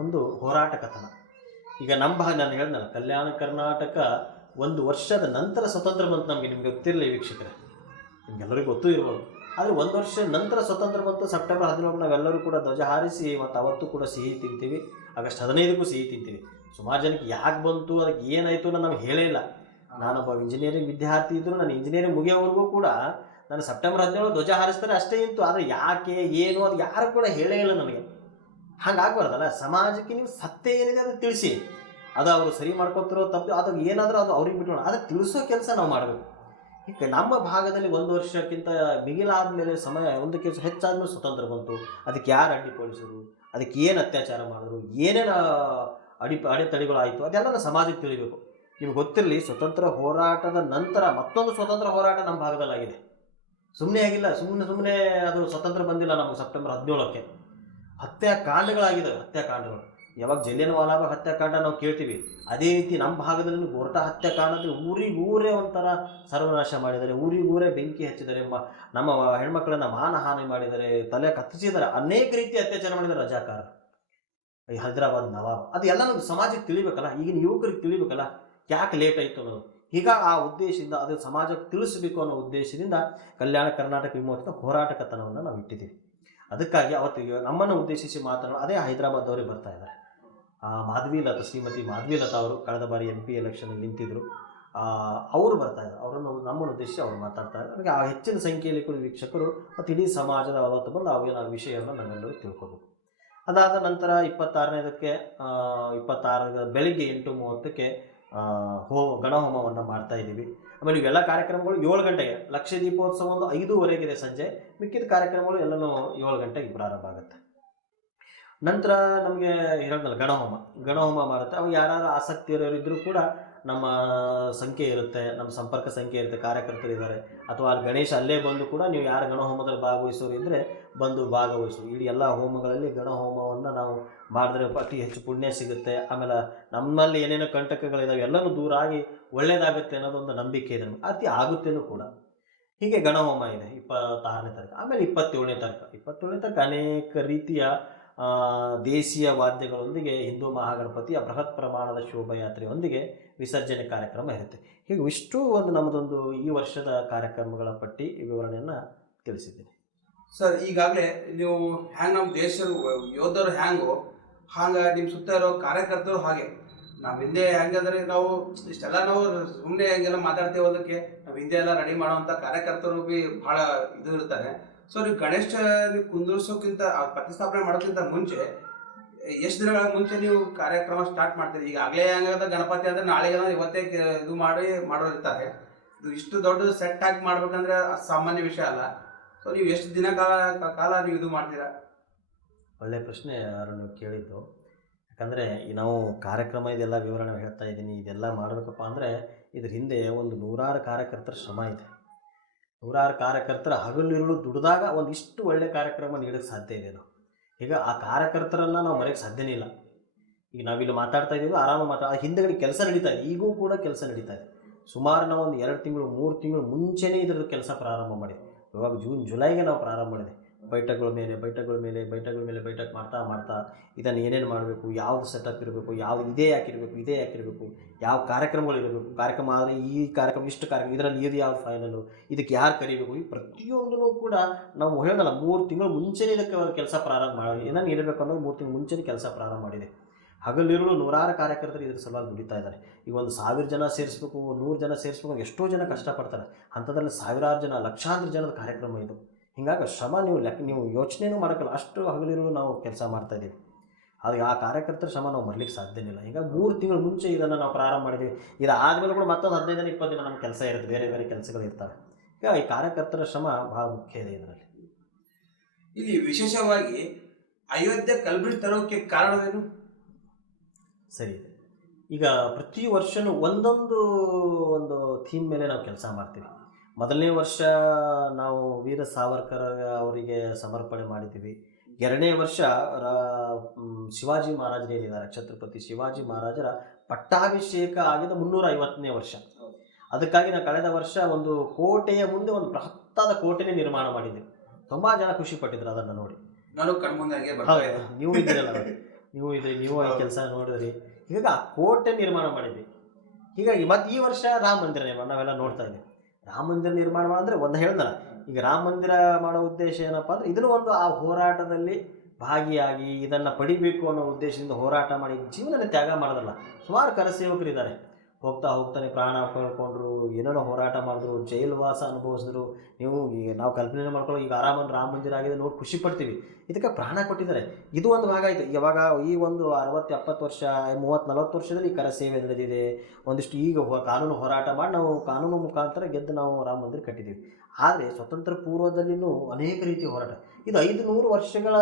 ಒಂದು ಹೋರಾಟ ಕಥನ. ಈಗ ನಮ್ಮ ಭಾಗ ನಾನು ಹೇಳಿದ್ನಲ್ಲ, ಕಲ್ಯಾಣ ಕರ್ನಾಟಕ 1 ವರ್ಷದ ನಂತರ ಸ್ವತಂತ್ರ ಬಂತು. ನಿಮಗೆ ಗೊತ್ತಿರಲಿ ವೀಕ್ಷಕರೇ, ನಿಮಗೆಲ್ಲರಿಗೂ ಗೊತ್ತೂ ಇರ್ಬೋದು. ಆದರೆ 1 ವರ್ಷ ನಂತರ ಸ್ವತಂತ್ರ ಬಂತು. ಸೆಪ್ಟೆಂಬರ್ 17 ನಾವೆಲ್ಲರೂ ಕೂಡ ಧ್ವಜ ಹಾರಿಸಿ ಮತ್ತು ಅವತ್ತು ಕೂಡ ಸಿಹಿ ತಿಂತೀವಿ. ಆಗಸ್ಟ್ 15ಕ್ಕೂ ಸಿಹಿ ತಿಂತೀವಿ. ಸುಮಾರು ಜನಕ್ಕೆ ಯಾಕೆ ಬಂತು, ಅದಕ್ಕೆ ಏನಾಯಿತು ಅನ್ನೋ ನಮ್ಗೆ ಹೇಳೇ ಇಲ್ಲ. ನಾನೊಬ್ಬ ಇಂಜಿನಿಯರಿಂಗ್ ವಿದ್ಯಾರ್ಥಿ ಇದ್ದರೂ ನಾನು ಇಂಜಿನಿಯರಿಂಗ್ ಮುಗಿಯೋವರೆಗೂ ಕೂಡ ನಾನು ಸೆಪ್ಟೆಂಬರ್ 17 ಧ್ವಜ ಹಾರಿಸ್ತಾರೆ ಅಷ್ಟೇ ಇತ್ತು. ಆದರೆ ಯಾಕೆ ಏನು ಅದು ಯಾರು ಕೂಡ ಹೇಳೇ ಇಲ್ಲ ನನಗೆ. ಹಂಗಾಗ್ಬಾರ್ದಲ್ಲ. ಸಮಾಜಕ್ಕೆ ನೀವು ಸತ್ಯ ಏನಿದೆ ಅದು ತಿಳಿಸಿ. ಅದು ಅವರು ಸರಿ ಮಾಡ್ಕೊತಿರೋ ತಪ್ಪು ಅದು ಏನಾದರೂ ಅದು ಅವ್ರಿಗೆ ಬಿಟ್ಟೋಣ, ಆದರೆ ತಿಳಿಸೋ ಕೆಲಸ ನಾವು ಮಾಡಬೇಕು. ಈಗ ನಮ್ಮ ಭಾಗದಲ್ಲಿ 1 ವರ್ಷಕ್ಕಿಂತ ಮಿಗಿಲಾದ ಮೇಲೆ ಸಮಯ, 1 ಕೆಲಸ ಹೆಚ್ಚಾದ್ಮೇಲೆ ಸ್ವತಂತ್ರ ಬಂತು. ಅದಕ್ಕೆ ಯಾರು ಅಡ್ಡಿಪಡಿಸಿದ್ರು, ಅದಕ್ಕೆ ಏನು ಅತ್ಯಾಚಾರ ಮಾಡಿದ್ರು, ಏನೇನು ಅಡೆತಡೆಗಳಾಯಿತು, ಅದೆಲ್ಲ ಸಮಾಜಕ್ಕೆ ತಿಳಿಬೇಕು. ನಿಮ್ಗೆ ಗೊತ್ತಿರಲಿ, ಸ್ವತಂತ್ರ ಹೋರಾಟದ ನಂತರ ಮತ್ತೊಂದು ಸ್ವತಂತ್ರ ಹೋರಾಟ ನಮ್ಮ ಭಾಗದಲ್ಲಾಗಿದೆ. ಸುಮ್ಮನೆ ಆಗಿಲ್ಲ, ಸುಮ್ಮನೆ ಅದು ಸ್ವತಂತ್ರ ಬಂದಿಲ್ಲ ನಮಗೆ. ಸೆಪ್ಟೆಂಬರ್ 17ಕ್ಕೆ ಹತ್ಯಾಕಾಂಡಗಳಾಗಿದ್ದಾವೆ. ಹತ್ಯಾಕಾಂಡಗಳು ಯಾವಾಗ ಜಲಿಯನ್ ವಾಲಾಬಾಗ್ ಹತ್ಯಾಕಾಂಡ ನಾವು ಕೇಳ್ತೀವಿ, ಅದೇ ರೀತಿ ನಮ್ಮ ಭಾಗದಲ್ಲಿ ಗೋರ್ಟಾ ಹತ್ಯಾಕಾಂಡ ಅಂದರೆ ಊರೇ ಒಂಥರ ಸರ್ವನಾಶ ಮಾಡಿದ್ದಾರೆ, ಊರೇ ಬೆಂಕಿ ಹಚ್ಚಿದ್ದಾರೆ, ನಮ್ಮ ಹೆಣ್ಮಕ್ಳನ್ನ ಮಾನಹಾನಿ ಮಾಡಿದ್ದಾರೆ, ತಲೆ ಕತ್ತರಿಸಿದ್ದಾರೆ, ಅನೇಕ ರೀತಿ ಅತ್ಯಾಚಾರ ಮಾಡಿದ್ದಾರೆ ರಜಾಕಾರ. ಈ ಹೈದರಾಬಾದ್ ನವಾಬ್ ಅದು ಎಲ್ಲ ನಮ್ಗೆ ಸಮಾಜಕ್ಕೆ ತಿಳಿಬೇಕಲ್ಲ, ಈಗಿನ ಯುವಕರಿಗೆ ತಿಳಿಬೇಕಲ್ಲ ಯಾಕೆ ಲೇಟ್ ಆಯಿತು ಅನ್ನೋದು. ಹೀಗಾಗಿ ಆ ಉದ್ದೇಶದಿಂದ ಅದು ಸಮಾಜಕ್ಕೆ ತಿಳಿಸಬೇಕು ಅನ್ನೋ ಉದ್ದೇಶದಿಂದ ಕಲ್ಯಾಣ ಕರ್ನಾಟಕ ವಿಮೋಚನಾ ಹೋರಾಟ ಕಥನವನ್ನು ನಾವು ಇಟ್ಟಿದ್ದೀವಿ. ಅದಕ್ಕಾಗಿ ಅವತ್ತಿಗೆ ನಮ್ಮನ್ನು ಉದ್ದೇಶಿಸಿ ಮಾತನಾಡೋ ಅದೇ ಹೈದರಾಬಾದವರೇ ಬರ್ತಾ ಇದ್ದಾರೆ. ಶ್ರೀಮತಿ ಮಾಧವಿಲತಾ ಅವರು ಕಳೆದ ಬಾರಿ MP ಎಲೆಕ್ಷನಲ್ಲಿ ನಿಂತಿದ್ದರು. ಅವರು ಬರ್ತಾ ಇದ್ದಾರೆ. ಅವರನ್ನು ನಮ್ಮನ್ನು ಉದ್ದೇಶಿಸಿ ಅವರು ಮಾತಾಡ್ತಾ ಇದ್ದಾರೆ. ಅದಕ್ಕೆ ಆ ಹೆಚ್ಚಿನ ಸಂಖ್ಯೆಯಲ್ಲಿ ಕೂಡ ವೀಕ್ಷಕರು ಮತ್ತು ಇಡೀ ಸಮಾಜದ ಅವತ್ತು ಬಂದು ಅವೇನು ವಿಷಯವನ್ನು ನಾವೆಲ್ಲರೂ ತಿಳ್ಕೋಬೇಕು. ಅದಾದ ನಂತರ 26 ಬೆಳಿಗ್ಗೆ 8:30ಕ್ಕೆ ಗಣಹೋಮವನ್ನು ಮಾಡ್ತಾ ಇದ್ದೀವಿ. ಆಮೇಲೆ ಇವೆಲ್ಲ ಕಾರ್ಯಕ್ರಮಗಳು 7 ಗಂಟೆಗೆ, ಲಕ್ಷ ದೀಪೋತ್ಸವ ಒಂದು 5:15 ಸಂಜೆ, ಮಿಕ್ಕಿದ ಕಾರ್ಯಕ್ರಮಗಳು ಎಲ್ಲನೂ 7 ಗಂಟೆಗೆ ಪ್ರಾರಂಭ ಆಗುತ್ತೆ. ನಂತರ ನಮಗೆ ಹೇಳಿದ್ನಲ್ಲ ಗಣಹೋಮ ಮಾಡುತ್ತೆ. ಅವಾಗ ಯಾರು ಆಸಕ್ತಿ ಇರೋರು ಇದ್ದರೂ ಕೂಡ ನಮ್ಮ ಸಂಖ್ಯೆ ಇರುತ್ತೆ, ನಮ್ಮ ಸಂಪರ್ಕ ಸಂಖ್ಯೆ ಇರುತ್ತೆ, ಕಾರ್ಯಕರ್ತರಿದ್ದಾರೆ. ಅಥವಾ ಅಲ್ಲಿ ಗಣೇಶ ಅಲ್ಲೇ ಬಂದು ಕೂಡ ನೀವು ಯಾರು ಗಣಹೋಮದಲ್ಲಿ ಭಾಗವಹಿಸೋರು ಇದ್ದರೆ ಬಂದು ಭಾಗವಹಿಸು. ಇಡೀ ಎಲ್ಲ ಹೋಮಗಳಲ್ಲಿ ಗಣಹೋಮವನ್ನು ನಾವು ಮಾಡಿದ್ರೆ ಅತಿ ಹೆಚ್ಚು ಪುಣ್ಯ ಸಿಗುತ್ತೆ. ಆಮೇಲೆ ನಮ್ಮಲ್ಲಿ ಏನೇನೋ ಕಂಟಕಗಳಿದಾವೆ ಎಲ್ಲನೂ ದೂರ ಆಗಿ ಒಳ್ಳೆಯದಾಗುತ್ತೆ ಅನ್ನೋದೊಂದು ನಂಬಿಕೆ ಇದೆ ನಮಗೆ. ಅತಿ ಆಗುತ್ತೇನೂ ಕೂಡ. ಹೀಗೆ ಗಣಹೋಮ ಇದೆ 26ನೇ ತಾರೀಕು. ಆಮೇಲೆ 27ನೇ ತಾರೀಕು ಅನೇಕ ರೀತಿಯ ದೇಶೀಯ ವಾದ್ಯಗಳೊಂದಿಗೆ ಹಿಂದೂ ಮಹಾಗಣಪತಿಯ ಬೃಹತ್ ಪ್ರಮಾಣದ ಶೋಭಾಯಾತ್ರೆಯೊಂದಿಗೆ ವಿಸರ್ಜನೆ ಕಾರ್ಯಕ್ರಮ ಇರುತ್ತೆ. ಹೀಗೆ ಇಷ್ಟು ಒಂದು ನಮ್ಮದೊಂದು ಈ ವರ್ಷದ ಕಾರ್ಯಕ್ರಮಗಳ ಪಟ್ಟಿ ವಿವರಣೆಯನ್ನು ತಿಳಿಸಿದ್ದೀನಿ. ಸರ್, ಈಗಾಗಲೇ ನೀವು ಹ್ಯಾಂಗೆ ನಮ್ಮ ದೇಶದ ಯೋಧರು ಹ್ಯಾಂಗೋ ಹಾಗೆ ನಿಮ್ಮ ಸುತ್ತ ಇರೋ ಕಾರ್ಯಕರ್ತರು ಹಾಗೆ. ನಾವು ಹಿಂದೆ ಹೆಂಗಂದ್ರೆ ನಾವು ಇಷ್ಟೆಲ್ಲ ನಾವು ಸುಮ್ಮನೆ ಹೆಂಗೆಲ್ಲ ಮಾತಾಡ್ತೇವೆ, ಅದಕ್ಕೆ ನಾವು ಹಿಂದೆ ಎಲ್ಲ ರೆಡಿ ಮಾಡೋವಂಥ ಕಾರ್ಯಕರ್ತರು ಭೀ ಭಾಳ ಇದು ಇರ್ತಾರೆ. ಸೊ ನೀವು ಗಣೇಶ ನೀವು ಕುಂದಿರ್ಸೋಕ್ಕಿಂತ ಪ್ರತಿಷ್ಠಾಪನೆ ಮಾಡೋಕ್ಕಿಂತ ಮುಂಚೆ ಎಷ್ಟು ದಿನಗಳ ಮುಂಚೆ ನೀವು ಕಾರ್ಯಕ್ರಮ ಸ್ಟಾರ್ಟ್ ಮಾಡ್ತೀರಿ? ಈಗಾಗಲೇ ಹೆಂಗಾದ ಗಣಪತಿ ಅಂದರೆ ನಾಳೆಗೆ ಇವತ್ತೇ ಇದು ಮಾಡೋರು ಇರ್ತಾರೆ. ಇದು ಇಷ್ಟು ದೊಡ್ಡ ಸೆಟ್ ಆಗಿ ಮಾಡ್ಬೇಕಂದ್ರೆ ಸಾಮಾನ್ಯ ವಿಷಯ ಅಲ್ಲ. ಸೊ ನೀವು ಎಷ್ಟು ದಿನ ಕಾಲ ನೀವು ಇದು ಮಾಡ್ತೀರಾ? ಒಳ್ಳೆಯ ಪ್ರಶ್ನೆ ಯಾರು ನೀವು ಕೇಳಿದ್ದು. ಯಾಕಂದರೆ ನಾವು ಕಾರ್ಯಕ್ರಮ ಇದೆಲ್ಲ ವಿವರಣೆ ಹೇಳ್ತಾ ಇದ್ದೀನಿ. ಇದೆಲ್ಲ ಮಾಡಬೇಕಪ್ಪ ಅಂದರೆ ಇದ್ರ ಹಿಂದೆ ಒಂದು 100 ಕಾರ್ಯಕರ್ತರ ಶ್ರಮ ಇದೆ. 100 ಕಾರ್ಯಕರ್ತರ ಹಗಲಿರುಳು ದುಡಿದಾಗ ಒಂದಿಷ್ಟು ಒಳ್ಳೆಯ ಕಾರ್ಯಕ್ರಮ ನೀಡೋಕ್ಕೆ ಸಾಧ್ಯ ಇದೆ. ನಾವು ಈಗ ಆ ಕಾರ್ಯಕರ್ತರನ್ನು ನಾವು ಮರೆಯೋಕ್ಕೆ ಸಾಧ್ಯನೇ ಇಲ್ಲ. ಈಗ ನಾವಿಲ್ಲಿ ಮಾತಾಡ್ತಾ ಇದ್ದೀವಿ, ಆರಾಮ ಹಿಂದೆಗಡೆ ಕೆಲಸ ನಡೀತಾ ಇದೆ. ಈಗೂ ಕೂಡ ಕೆಲಸ ನಡೀತಾ ಇದೆ. ಸುಮಾರು ನಾವು ಒಂದು 2 ತಿಂಗಳು 3 ತಿಂಗಳು ಮುಂಚೆನೇ ಇದರ ಕೆಲಸ ಪ್ರಾರಂಭ ಮಾಡಿದೆ. ಇವಾಗ ಜುಲೈಗೆ ನಾವು ಪ್ರಾರಂಭ ಮಾಡಿದೆ. ಬೈಠಕ್ಗಳ ಮೇಲೆ ಬೈಠಕ್ ಮಾಡ್ತಾ ಇದನ್ನು ಏನೇನು ಮಾಡಬೇಕು, ಯಾವುದು ಸೆಟಪ್ ಇರಬೇಕು, ಯಾವುದು ಇದೇ ಯಾಕಿರಬೇಕು, ಯಾವ ಕಾರ್ಯಕ್ರಮಗಳಿರಬೇಕು, ಕಾರ್ಯಕ್ರಮ ಆದರೆ ಈ ಕಾರ್ಯಕ್ರಮ ಇಷ್ಟು ಕಾರ್ಯಕ್ರಮ, ಇದರಲ್ಲಿ ಇದು ಯಾವುದು ಫೈನಲು, ಇದಕ್ಕೆ ಯಾರು ಕರಿಬೇಕು, ಈ ಪ್ರತಿಯೊಂದೂ ಕೂಡ ನಾವು ಹೇಳೋದಲ್ಲ 3 ತಿಂಗಳು ಮುಂಚೆನೇ ಇದಕ್ಕೆ ಕೆಲಸ ಪ್ರಾರಂಭ ಮಾಡಿ ಏನನ್ನು ಇರಬೇಕು ಅನ್ನೋದು 3 ತಿಂಗಳು ಮುಂಚೆನೇ ಕೆಲಸ ಪ್ರಾರಂಭ ಮಾಡಿದೆ. ಹಗಲಿರುಳು ನೂರಾರು ಕಾರ್ಯಕರ್ತರು ಇದ್ರ ಸಲುವಾಗಿ ದುಡಿತಾ ಇದ್ದಾರೆ. ಈಗ ಒಂದು 1000 ಜನ ಸೇರಿಸ್ಬೇಕು, 100 ಜನ ಸೇರಿಸ್ಬೇಕು, ಎಷ್ಟೋ ಜನ ಕಷ್ಟಪಡ್ತಾರೆ. ಅಂಥದ್ರಲ್ಲಿ ಸಾವಿರಾರು ಜನ, ಲಕ್ಷಾಂತರ ಜನದ ಕಾರ್ಯಕ್ರಮ ಇದು. ಹೀಗಾಗಿ ಶ್ರಮ ನೀವು ಯೋಚನೆಯೂ ಮಾಡೋಕ್ಕಲ್ಲ, ಅಷ್ಟು ಹಗಲಿರುಳು ನಾವು ಕೆಲಸ ಮಾಡ್ತಾಯಿದ್ದೀವಿ. ಅದು ಆ ಕಾರ್ಯಕರ್ತರ ಶ್ರಮ ನಾವು ಮರಲಿಕ್ಕೆ ಸಾಧ್ಯನೇ ಇಲ್ಲ. ಈಗ 3 ತಿಂಗಳ ಮುಂಚೆ ಇದನ್ನು ನಾವು ಪ್ರಾರಂಭ ಮಾಡಿದ್ದೀವಿ. ಇದಾದಮೇಲೆ ಕೂಡ ಮತ್ತೊಂದು 15 ದಿನ 20 ದಿನ ನಮ್ಮ ಕೆಲಸ ಇರುತ್ತೆ, ಬೇರೆ ಬೇರೆ ಕೆಲಸಗಳು ಇರ್ತವೆ. ಈಗ ಈ ಕಾರ್ಯಕರ್ತರ ಶ್ರಮ ಭಾಳ ಮುಖ್ಯ ಇದೆ ಇದರಲ್ಲಿ. ಇಲ್ಲಿ ವಿಶೇಷವಾಗಿ ಅಯೋಧ್ಯೆ ಕಲಬುರಗಿ ತರೋಕ್ಕೆ ಕಾರಣವೇನು? ಸರಿ ಇದೆ. ಈಗ ಪ್ರತಿ ವರ್ಷವೂ ಒಂದು ಥೀಮ್ ಮೇಲೆ ನಾವು ಕೆಲಸ ಮಾಡ್ತೀವಿ. ಮೊದಲನೇ ವರ್ಷ ನಾವು ವೀರ ಸಾವರ್ಕರ್ ಅವರಿಗೆ ಸಮರ್ಪಣೆ ಮಾಡಿದ್ದೀವಿ. 2ನೇ ವರ್ಷ ಶಿವಾಜಿ ಮಹಾರಾಜರೇನಿದ್ದಾರೆ, ಛತ್ರಪತಿ ಶಿವಾಜಿ ಮಹಾರಾಜರ ಪಟ್ಟಾಭಿಷೇಕ ಆಗಿದ 350ನೇ ವರ್ಷ. ಅದಕ್ಕಾಗಿ ನಾವು ಕಳೆದ ವರ್ಷ ಒಂದು ಕೋಟೆಯ ಮುಂದೆ ಒಂದು ಬೃಹತ್ತಾದ ಕೋಟೆನೇ ನಿರ್ಮಾಣ ಮಾಡಿದ್ದೀವಿ. ತುಂಬ ಜನ ಖುಷಿ ಪಟ್ಟಿದ್ರು ಅದನ್ನು ನೋಡಿ. ನಾನು ಕಣ್ಮುಂದೆ ನೀವು ಇದ್ದೀರಲ್ಲ, ನೀವು ಈ ಕೆಲಸ ನೋಡಿದ್ರಿ. ಹೀಗಾಗಿ ಆ ಕೋಟೆ ನಿರ್ಮಾಣ ಮಾಡಿದ್ವಿ. ಹೀಗಾಗಿ ಮತ್ತು ಈ ವರ್ಷ ರಾಮ ಮಂದಿರ ನಿರ್ಮಾಣ ನಾವೆಲ್ಲ ನೋಡ್ತಾ ಇದ್ದೀವಿ. ರಾಮ ಮಂದಿರ ನಿರ್ಮಾಣ ಅಂದರೆ ಒಂದು ಹೇಳ್ದಲ್ಲ, ಈಗ ರಾಮ ಮಂದಿರ ಮಾಡೋ ಉದ್ದೇಶ ಏನಪ್ಪ ಅಂದರೆ ಇದನ್ನು ಒಂದು ಆ ಹೋರಾಟದಲ್ಲಿ ಭಾಗಿಯಾಗಿ ಇದನ್ನು ಪಡಿಬೇಕು ಅನ್ನೋ ಉದ್ದೇಶದಿಂದ ಹೋರಾಟ ಮಾಡಿ ಜೀವನನೇ ತ್ಯಾಗ ಮಾಡೋದಲ್ಲ. ಸುಮಾರು ಕರಸೇವಕರಿದ್ದಾರೆ, ಹೋಗ್ತಾನೆ ಪ್ರಾಣ ಕಳ್ಕೊಂಡ್ರು, ಏನೇನೋ ಹೋರಾಟ ಮಾಡಿದ್ರು, ಜೈಲುವಾಸ ಅನುಭವಿಸಿದ್ರು. ನಾವು ಕಲ್ಪನೆ ಮಾಡ್ಕೊಳ್ಳೋ ಈಗ ಆರಾಮ ರಾಮ ಮಂದಿರ ಆಗಿದೆ ನೋಡಿ ಖುಷಿ ಪಡ್ತೀವಿ, ಇದಕ್ಕೆ ಪ್ರಾಣ ಕೊಟ್ಟಿದ್ದಾರೆ. ಇದು ಒಂದು ಭಾಗ ಆಯಿತು. ಇವಾಗ ಈ ಒಂದು 60-70 ವರ್ಷ 30-40 ವರ್ಷದಲ್ಲಿ ಈ ಕರಸೇವೆ ನಡೆದಿದೆ. ಒಂದಿಷ್ಟು ಈಗ ಕಾನೂನು ಹೋರಾಟ ಮಾಡಿ ನಾವು ಕಾನೂನು ಮುಖಾಂತರ ಗೆದ್ದು ನಾವು ರಾಮ ಮಂದಿರ ಕಟ್ಟಿದ್ದೀವಿ. ಆದರೆ ಸ್ವತಂತ್ರ ಪೂರ್ವದಲ್ಲಿನೂ ಅನೇಕ ರೀತಿಯ ಹೋರಾಟ. ಇದು 500 ವರ್ಷಗಳ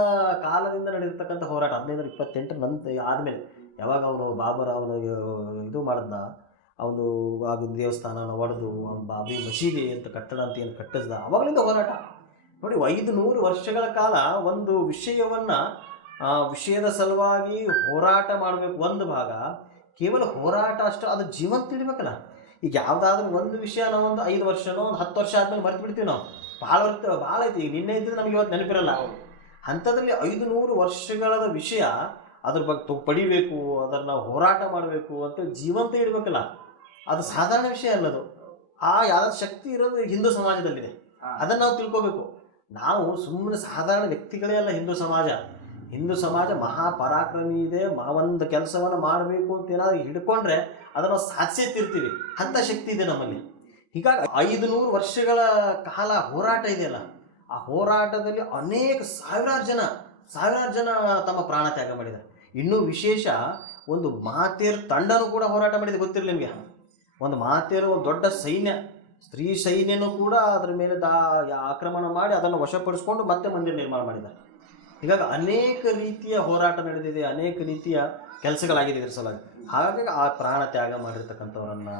ಕಾಲದಿಂದ ನಡೆದಿರ್ತಕ್ಕಂಥ ಹೋರಾಟ. 1528 ನಂತರ ಆದಮೇಲೆ ಯಾವಾಗ ಬಾಬರ್ ಇದು ಮಾಡಿದ್ನ, ಅವನು ಆಗ ದೇವಸ್ಥಾನನ ಒಡೆದು ಬಾಬಿ ಮಸೀದಿ ಅಂತ ಕಟ್ಟಡ ಅಂತ ಏನು ಕಟ್ಟಿಸ್ದ, ಅವಾಗಲಿಂದ ಹೋರಾಟ ನೋಡಿ. 500 ವರ್ಷಗಳ ಕಾಲ ಒಂದು ವಿಷಯದ ಸಲುವಾಗಿ ಹೋರಾಟ ಮಾಡಬೇಕು. ಒಂದು ಭಾಗ ಕೇವಲ ಹೋರಾಟ ಅಷ್ಟು, ಅದು ಜೀವಂತ ಇಡಬೇಕಲ್ಲ. ಈಗ ಯಾವುದಾದ್ರೂ ಒಂದು ವಿಷಯ ನಾವು ಒಂದು 5 ವರ್ಷನೋ ಒಂದು 10 ವರ್ಷ ಆದಮೇಲೆ ಮರ್ತು ಬಿಡ್ತೀವಿ ನಾವು. ಭಾಳ ಐತಿ. ಈಗ ನಿನ್ನೆ ಇದ್ದರೆ ನಮಗೆ ಇವತ್ತು ನೆನಪಿರಲ್ಲ. ಅಂಥದ್ರಲ್ಲಿ 500 ವರ್ಷಗಳ ವಿಷಯ ಅದ್ರ ಬಗ್ಗೆ ಪಡಿಬೇಕು, ಅದನ್ನು ನಾವು ಹೋರಾಟ ಮಾಡಬೇಕು ಅಂತ ಜೀವಂತ ಇಡಬೇಕಲ್ಲ. ಅದು ಸಾಧಾರಣ ವಿಷಯ ಅಲ್ಲದು. ಯಾವ್ದಾದ್ರು ಶಕ್ತಿ ಇರೋದು ಹಿಂದೂ ಸಮಾಜದಲ್ಲಿದೆ, ಅದನ್ನು ನಾವು ತಿಳ್ಕೋಬೇಕು. ನಾವು ಸುಮ್ಮನೆ ಸಾಧಾರಣ ವ್ಯಕ್ತಿಗಳೇ ಅಲ್ಲ. ಹಿಂದೂ ಸಮಾಜ ಮಹಾಪರಾಕ್ರಮಿ ಇದೆ. ಒಂದು ಕೆಲಸವನ್ನು ಮಾಡಬೇಕು ಅಂತ ಏನಾದರೂ ಹಿಡ್ಕೊಂಡ್ರೆ ಅದನ್ನು ಸಾಧಿಸಿರ್ತೀವಿ. ಅಂಥ ಶಕ್ತಿ ಇದೆ ನಮ್ಮಲ್ಲಿ. ಹೀಗಾಗಿ 500 ವರ್ಷಗಳ ಕಾಲ ಹೋರಾಟ ಇದೆಯಲ್ಲ, ಆ ಹೋರಾಟದಲ್ಲಿ ಅನೇಕ ಸಾವಿರಾರು ಜನ ತಮ್ಮ ಪ್ರಾಣ ತ್ಯಾಗ ಮಾಡಿದ್ದಾರೆ. ಇನ್ನೂ ವಿಶೇಷ, ಒಂದು ಮಾತೇರು ತಂಡನೂ ಕೂಡ ಹೋರಾಟ ಮಾಡಿದೆ, ಗೊತ್ತಿರಲಿ ನಿಮಗೆ. ಒಂದು ಮಾತೇರು ಒಂದು ದೊಡ್ಡ ಸೈನ್ಯ, ಸ್ತ್ರೀ ಸೈನ್ಯನೂ ಕೂಡ ಅದರ ಮೇಲೆ ಆಕ್ರಮಣ ಮಾಡಿ ಅದನ್ನು ವಶಪಡಿಸ್ಕೊಂಡು ಮತ್ತೆ ಮಂದಿರ ನಿರ್ಮಾಣ ಮಾಡಿದ್ದಾರೆ. ಹೀಗಾಗಿ ಅನೇಕ ರೀತಿಯ ಹೋರಾಟ ನಡೆದಿದೆ, ಅನೇಕ ರೀತಿಯ ಕೆಲಸಗಳಾಗಿದೆ ಇದರ ಸಲುವಾಗಿ. ಹಾಗಾಗಿ ಆ ಪ್ರಾಣ ತ್ಯಾಗ ಮಾಡಿರ್ತಕ್ಕಂಥವ್ರನ್ನು,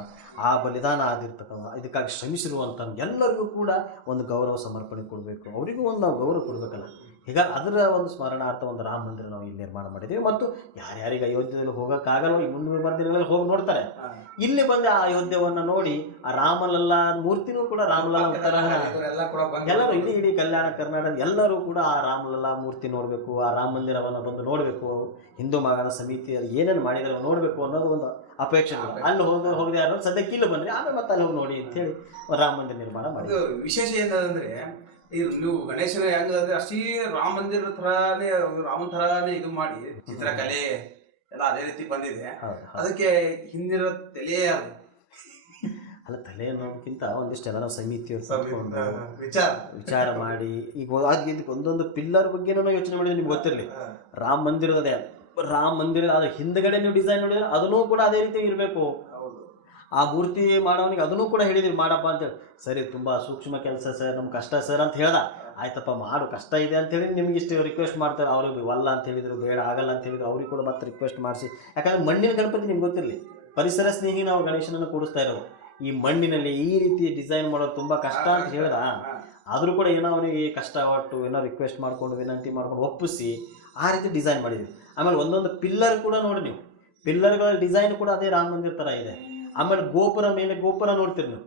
ಆ ಬಲಿದಾನ ಆಗಿರ್ತಕ್ಕಂಥ ಇದಕ್ಕಾಗಿ ಶ್ರಮಿಸಿರುವಂಥ ಎಲ್ಲರಿಗೂ ಕೂಡ ಒಂದು ಗೌರವ ಸಮರ್ಪಣೆ ಕೊಡಬೇಕು, ಅವರಿಗೂ ಒಂದು ನಾವು ಗೌರವ ಕೊಡಬೇಕಲ್ಲ. ಹೀಗಾಗಿ ಅದರ ಒಂದು ಸ್ಮರಣಾರ್ಥ ಒಂದು ರಾಮ ಮಂದಿರ ನಾವು ಇಲ್ಲಿ ನಿರ್ಮಾಣ ಮಾಡಿದ್ದೀವಿ. ಮತ್ತು ಯಾರ್ಯಾರಿಗೆ ಅಯೋಧ್ಯೆಯಲ್ಲಿ ಹೋಗೋಕ್ಕಾಗಲ್ಲ, ಈ ಮುಂದೆ ಬರ್ದಿರಲ್ಲ ಹೋಗಿ ನೋಡ್ತಾರೆ. ಇಲ್ಲಿ ಬಂದು ಆ ಅಯೋಧ್ಯೆಯನ್ನು ನೋಡಿ ಆ ರಾಮಲಲ್ಲ ಮೂರ್ತಿನೂ ಕೂಡ ಎಲ್ಲರೂ ಇಡೀ ಕಲ್ಯಾಣ ಕರ್ನಾಟಕದ ಎಲ್ಲರೂ ಕೂಡ ಆ ರಾಮಲಲ್ಲ ಮೂರ್ತಿ ನೋಡಬೇಕು, ಆ ರಾಮ ಮಂದಿರವನ್ನು ಬಂದು ನೋಡಬೇಕು, ಹಿಂದೂ ಮಹಾಗಣ ಸಮಿತಿ ಏನೇನು ಮಾಡಿದಾರೆ ನೋಡಬೇಕು ಅನ್ನೋದು ಒಂದು ಅಪೇಕ್ಷೆ. ಅಲ್ಲಿ ಹೋಗದೆ ಯಾರು ಸದ್ಯಕ್ಕೆ ಇಲ್ಲಿ ಬಂದರೆ ಆಮೇಲೆ ಮತ್ತೆ ಅಲ್ಲಿ ಹೋಗಿ ನೋಡಿ ಅಂತೇಳಿ ರಾಮ ಮಂದಿರ ನಿರ್ಮಾಣ ಮಾಡಿ. ವಿಶೇಷ ಏನಂದ್ರೆ ನೀವು ಗಣೇಶನ ಹೆಂಗಂದ್ರೆ ಅಷ್ಟೇ ರಾಮ ಮಂದಿರ ಥರಾನೇ ರಾಮನ ಥರಾನೇ ಇದು ಮಾಡಿ ಚಿತ್ರಕಲೆ ಎಲ್ಲ ಅದೇ ರೀತಿ ಬಂದಿದೆ. ಅದಕ್ಕೆ ಹಿಂದಿರೋ ತಲೆ ಅಲ್ಲ, ತಲೆ ಅನ್ನೋದಕ್ಕಿಂತ ಒಂದಿಷ್ಟೆಲ್ಲ ನಾವು ಸಮಿತಿಯವರು ವಿಚಾರ ಮಾಡಿ ಈಗ ಇದಕ್ಕೆ ಒಂದೊಂದು ಪಿಲ್ಲರ್ ಬಗ್ಗೆ ಯೋಚನೆ ಮಾಡಿದ್ರೆ ನಿಮ್ಗೆ ಗೊತ್ತಿರಲಿ. ರಾಮ ಮಂದಿರದ ಅದ್ರ ಹಿಂದ್ಗಡೆ ನೀವು ಡಿಸೈನ್ ನೋಡಿದ್ರೆ ಅದನ್ನೂ ಕೂಡ ಅದೇ ರೀತಿ ಇರಬೇಕು. ಆ ಮೂರ್ತಿ ಮಾಡೋನಿಗೆ ಅದನ್ನೂ ಕೂಡ ಹೇಳಿದ್ವಿ ಮಾಡಪ್ಪ ಅಂತೇಳಿ. ಸರಿ, ತುಂಬ ಸೂಕ್ಷ್ಮ ಕೆಲಸ ಸರ್, ನಮ್ಗೆ ಕಷ್ಟ ಸರ್ ಅಂತ ಹೇಳ್ದ. ಆಯ್ತಪ್ಪ ಮಾಡು, ಕಷ್ಟ ಇದೆ ಅಂತೇಳಿ ನಿಮ್ಗೆ ಇಷ್ಟು ರಿಕ್ವೆಸ್ಟ್ ಮಾಡ್ತಾರೆ. ಅವ್ರಿಗೆ ಒಲ್ಲ ಅಂತ ಹೇಳಿದ್ರು, ಬೇಡ ಆಗಲ್ಲ ಅಂತ ಹೇಳಿದ್ರು, ಅವ್ರಿಗೆ ಕೂಡ ಮತ್ತೆ ರಿಕ್ವೆಸ್ಟ್ ಮಾಡಿಸಿ. ಯಾಕಂದರೆ ಮಣ್ಣಿನ ಗಣಪತಿ ನಿಮ್ಗೆ ಗೊತ್ತಿರಲಿ, ಪರಿಸರ ಸ್ನೇಹಿ ನಾವು ಗಣೇಶನನ್ನು ಕೂಡಿಸ್ತಾ ಇರೋದು. ಈ ಮಣ್ಣಿನಲ್ಲಿ ಈ ರೀತಿ ಡಿಸೈನ್ ಮಾಡೋದು ತುಂಬ ಕಷ್ಟ ಅಂತ ಹೇಳ್ದ. ಆದರೂ ಕೂಡ ಏನೋ ಅವನಿಗೆ ಕಷ್ಟ ಒಟ್ಟು ಏನೋ ರಿಕ್ವೆಸ್ಟ್ ಮಾಡಿಕೊಂಡು ವಿನಂತಿ ಮಾಡ್ಕೊಂಡು ಒಪ್ಪಿಸಿ ಆ ರೀತಿ ಡಿಸೈನ್ ಮಾಡಿದ್ವಿ. ಆಮೇಲೆ ಒಂದೊಂದು ಪಿಲ್ಲರ್ ಕೂಡ ನೋಡಿ ನೀವು, ಪಿಲ್ಲರ್ಗಳ ಡಿಸೈನ್ ಕೂಡ ಅದೇ ರಾಮ ಮಂದಿರ ಥರ ಇದೆ. ಆಮೇಲೆ ಗೋಪುರ ನೋಡ್ತೀರಿ ನೀವು,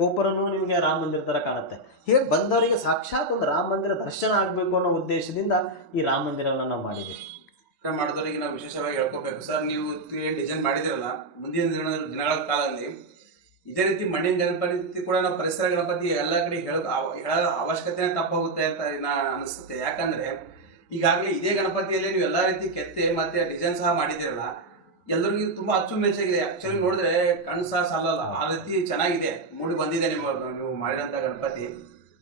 ಗೋಪುರನೂ ನಿಮಗೆ ರಾಮ ಮಂದಿರ ಥರ ಕಾಣುತ್ತೆ. ಹೀಗೆ ಬಂದವರಿಗೆ ಸಾಕ್ಷಾತ್ ಒಂದು ರಾಮ ಮಂದಿರ ದರ್ಶನ ಆಗಬೇಕು ಅನ್ನೋ ಉದ್ದೇಶದಿಂದ ಈ ರಾಮ ಮಂದಿರವನ್ನು ನಾವು ಮಾಡಿದ್ದೀವಿ. ಮಾಡಿದವರಿಗೆ ನಾವು ವಿಶೇಷವಾಗಿ ಹೇಳ್ಕೋಬೇಕು ಸರ್, ನೀವು ಏನು ಡಿಸೈನ್ ಮಾಡಿದಿರಲ್ಲ, ಮುಂದಿನ ದಿನಗಳ ಕಾಲದಲ್ಲಿ ಇದೇ ರೀತಿ ಮಣ್ಣಿನ ಗಣಪತಿ ಕೂಡ ನಾವು ಪರಿಸರ ಗಣಪತಿ ಎಲ್ಲ ಕಡೆ ಹೇಳೋ ಅವಶ್ಯಕತೆನೇ ತಪ್ಪೋಗುತ್ತೆ ಅಂತ ಅನಿಸುತ್ತೆ. ಯಾಕಂದರೆ ಈಗಾಗಲೇ ಇದೇ ಗಣಪತಿಯಲ್ಲಿ ನೀವು ಎಲ್ಲ ರೀತಿ ಕೆತ್ತೆ ಮತ್ತೆ ಡಿಸೈನ್ ಸಹ ಮಾಡಿದಿರಲ್ಲ, ಎಲ್ಲರಿಗೂ ತುಂಬಾ ಅಚ್ಚುಮೆಚ್ಚಾಗಿದೆ. ಆಕ್ಚುಲಿ ನೋಡಿದ್ರೆ ಕಣ್ಣು ಸಹ ಸಾಲಲ್ಲ, ಆ ರೀತಿ ಚೆನ್ನಾಗಿದೆ, ಮೂಡಿ ಬಂದಿದೆ ನೀವು ಮಾಡಿರೋಂಥ ಗಣಪತಿ.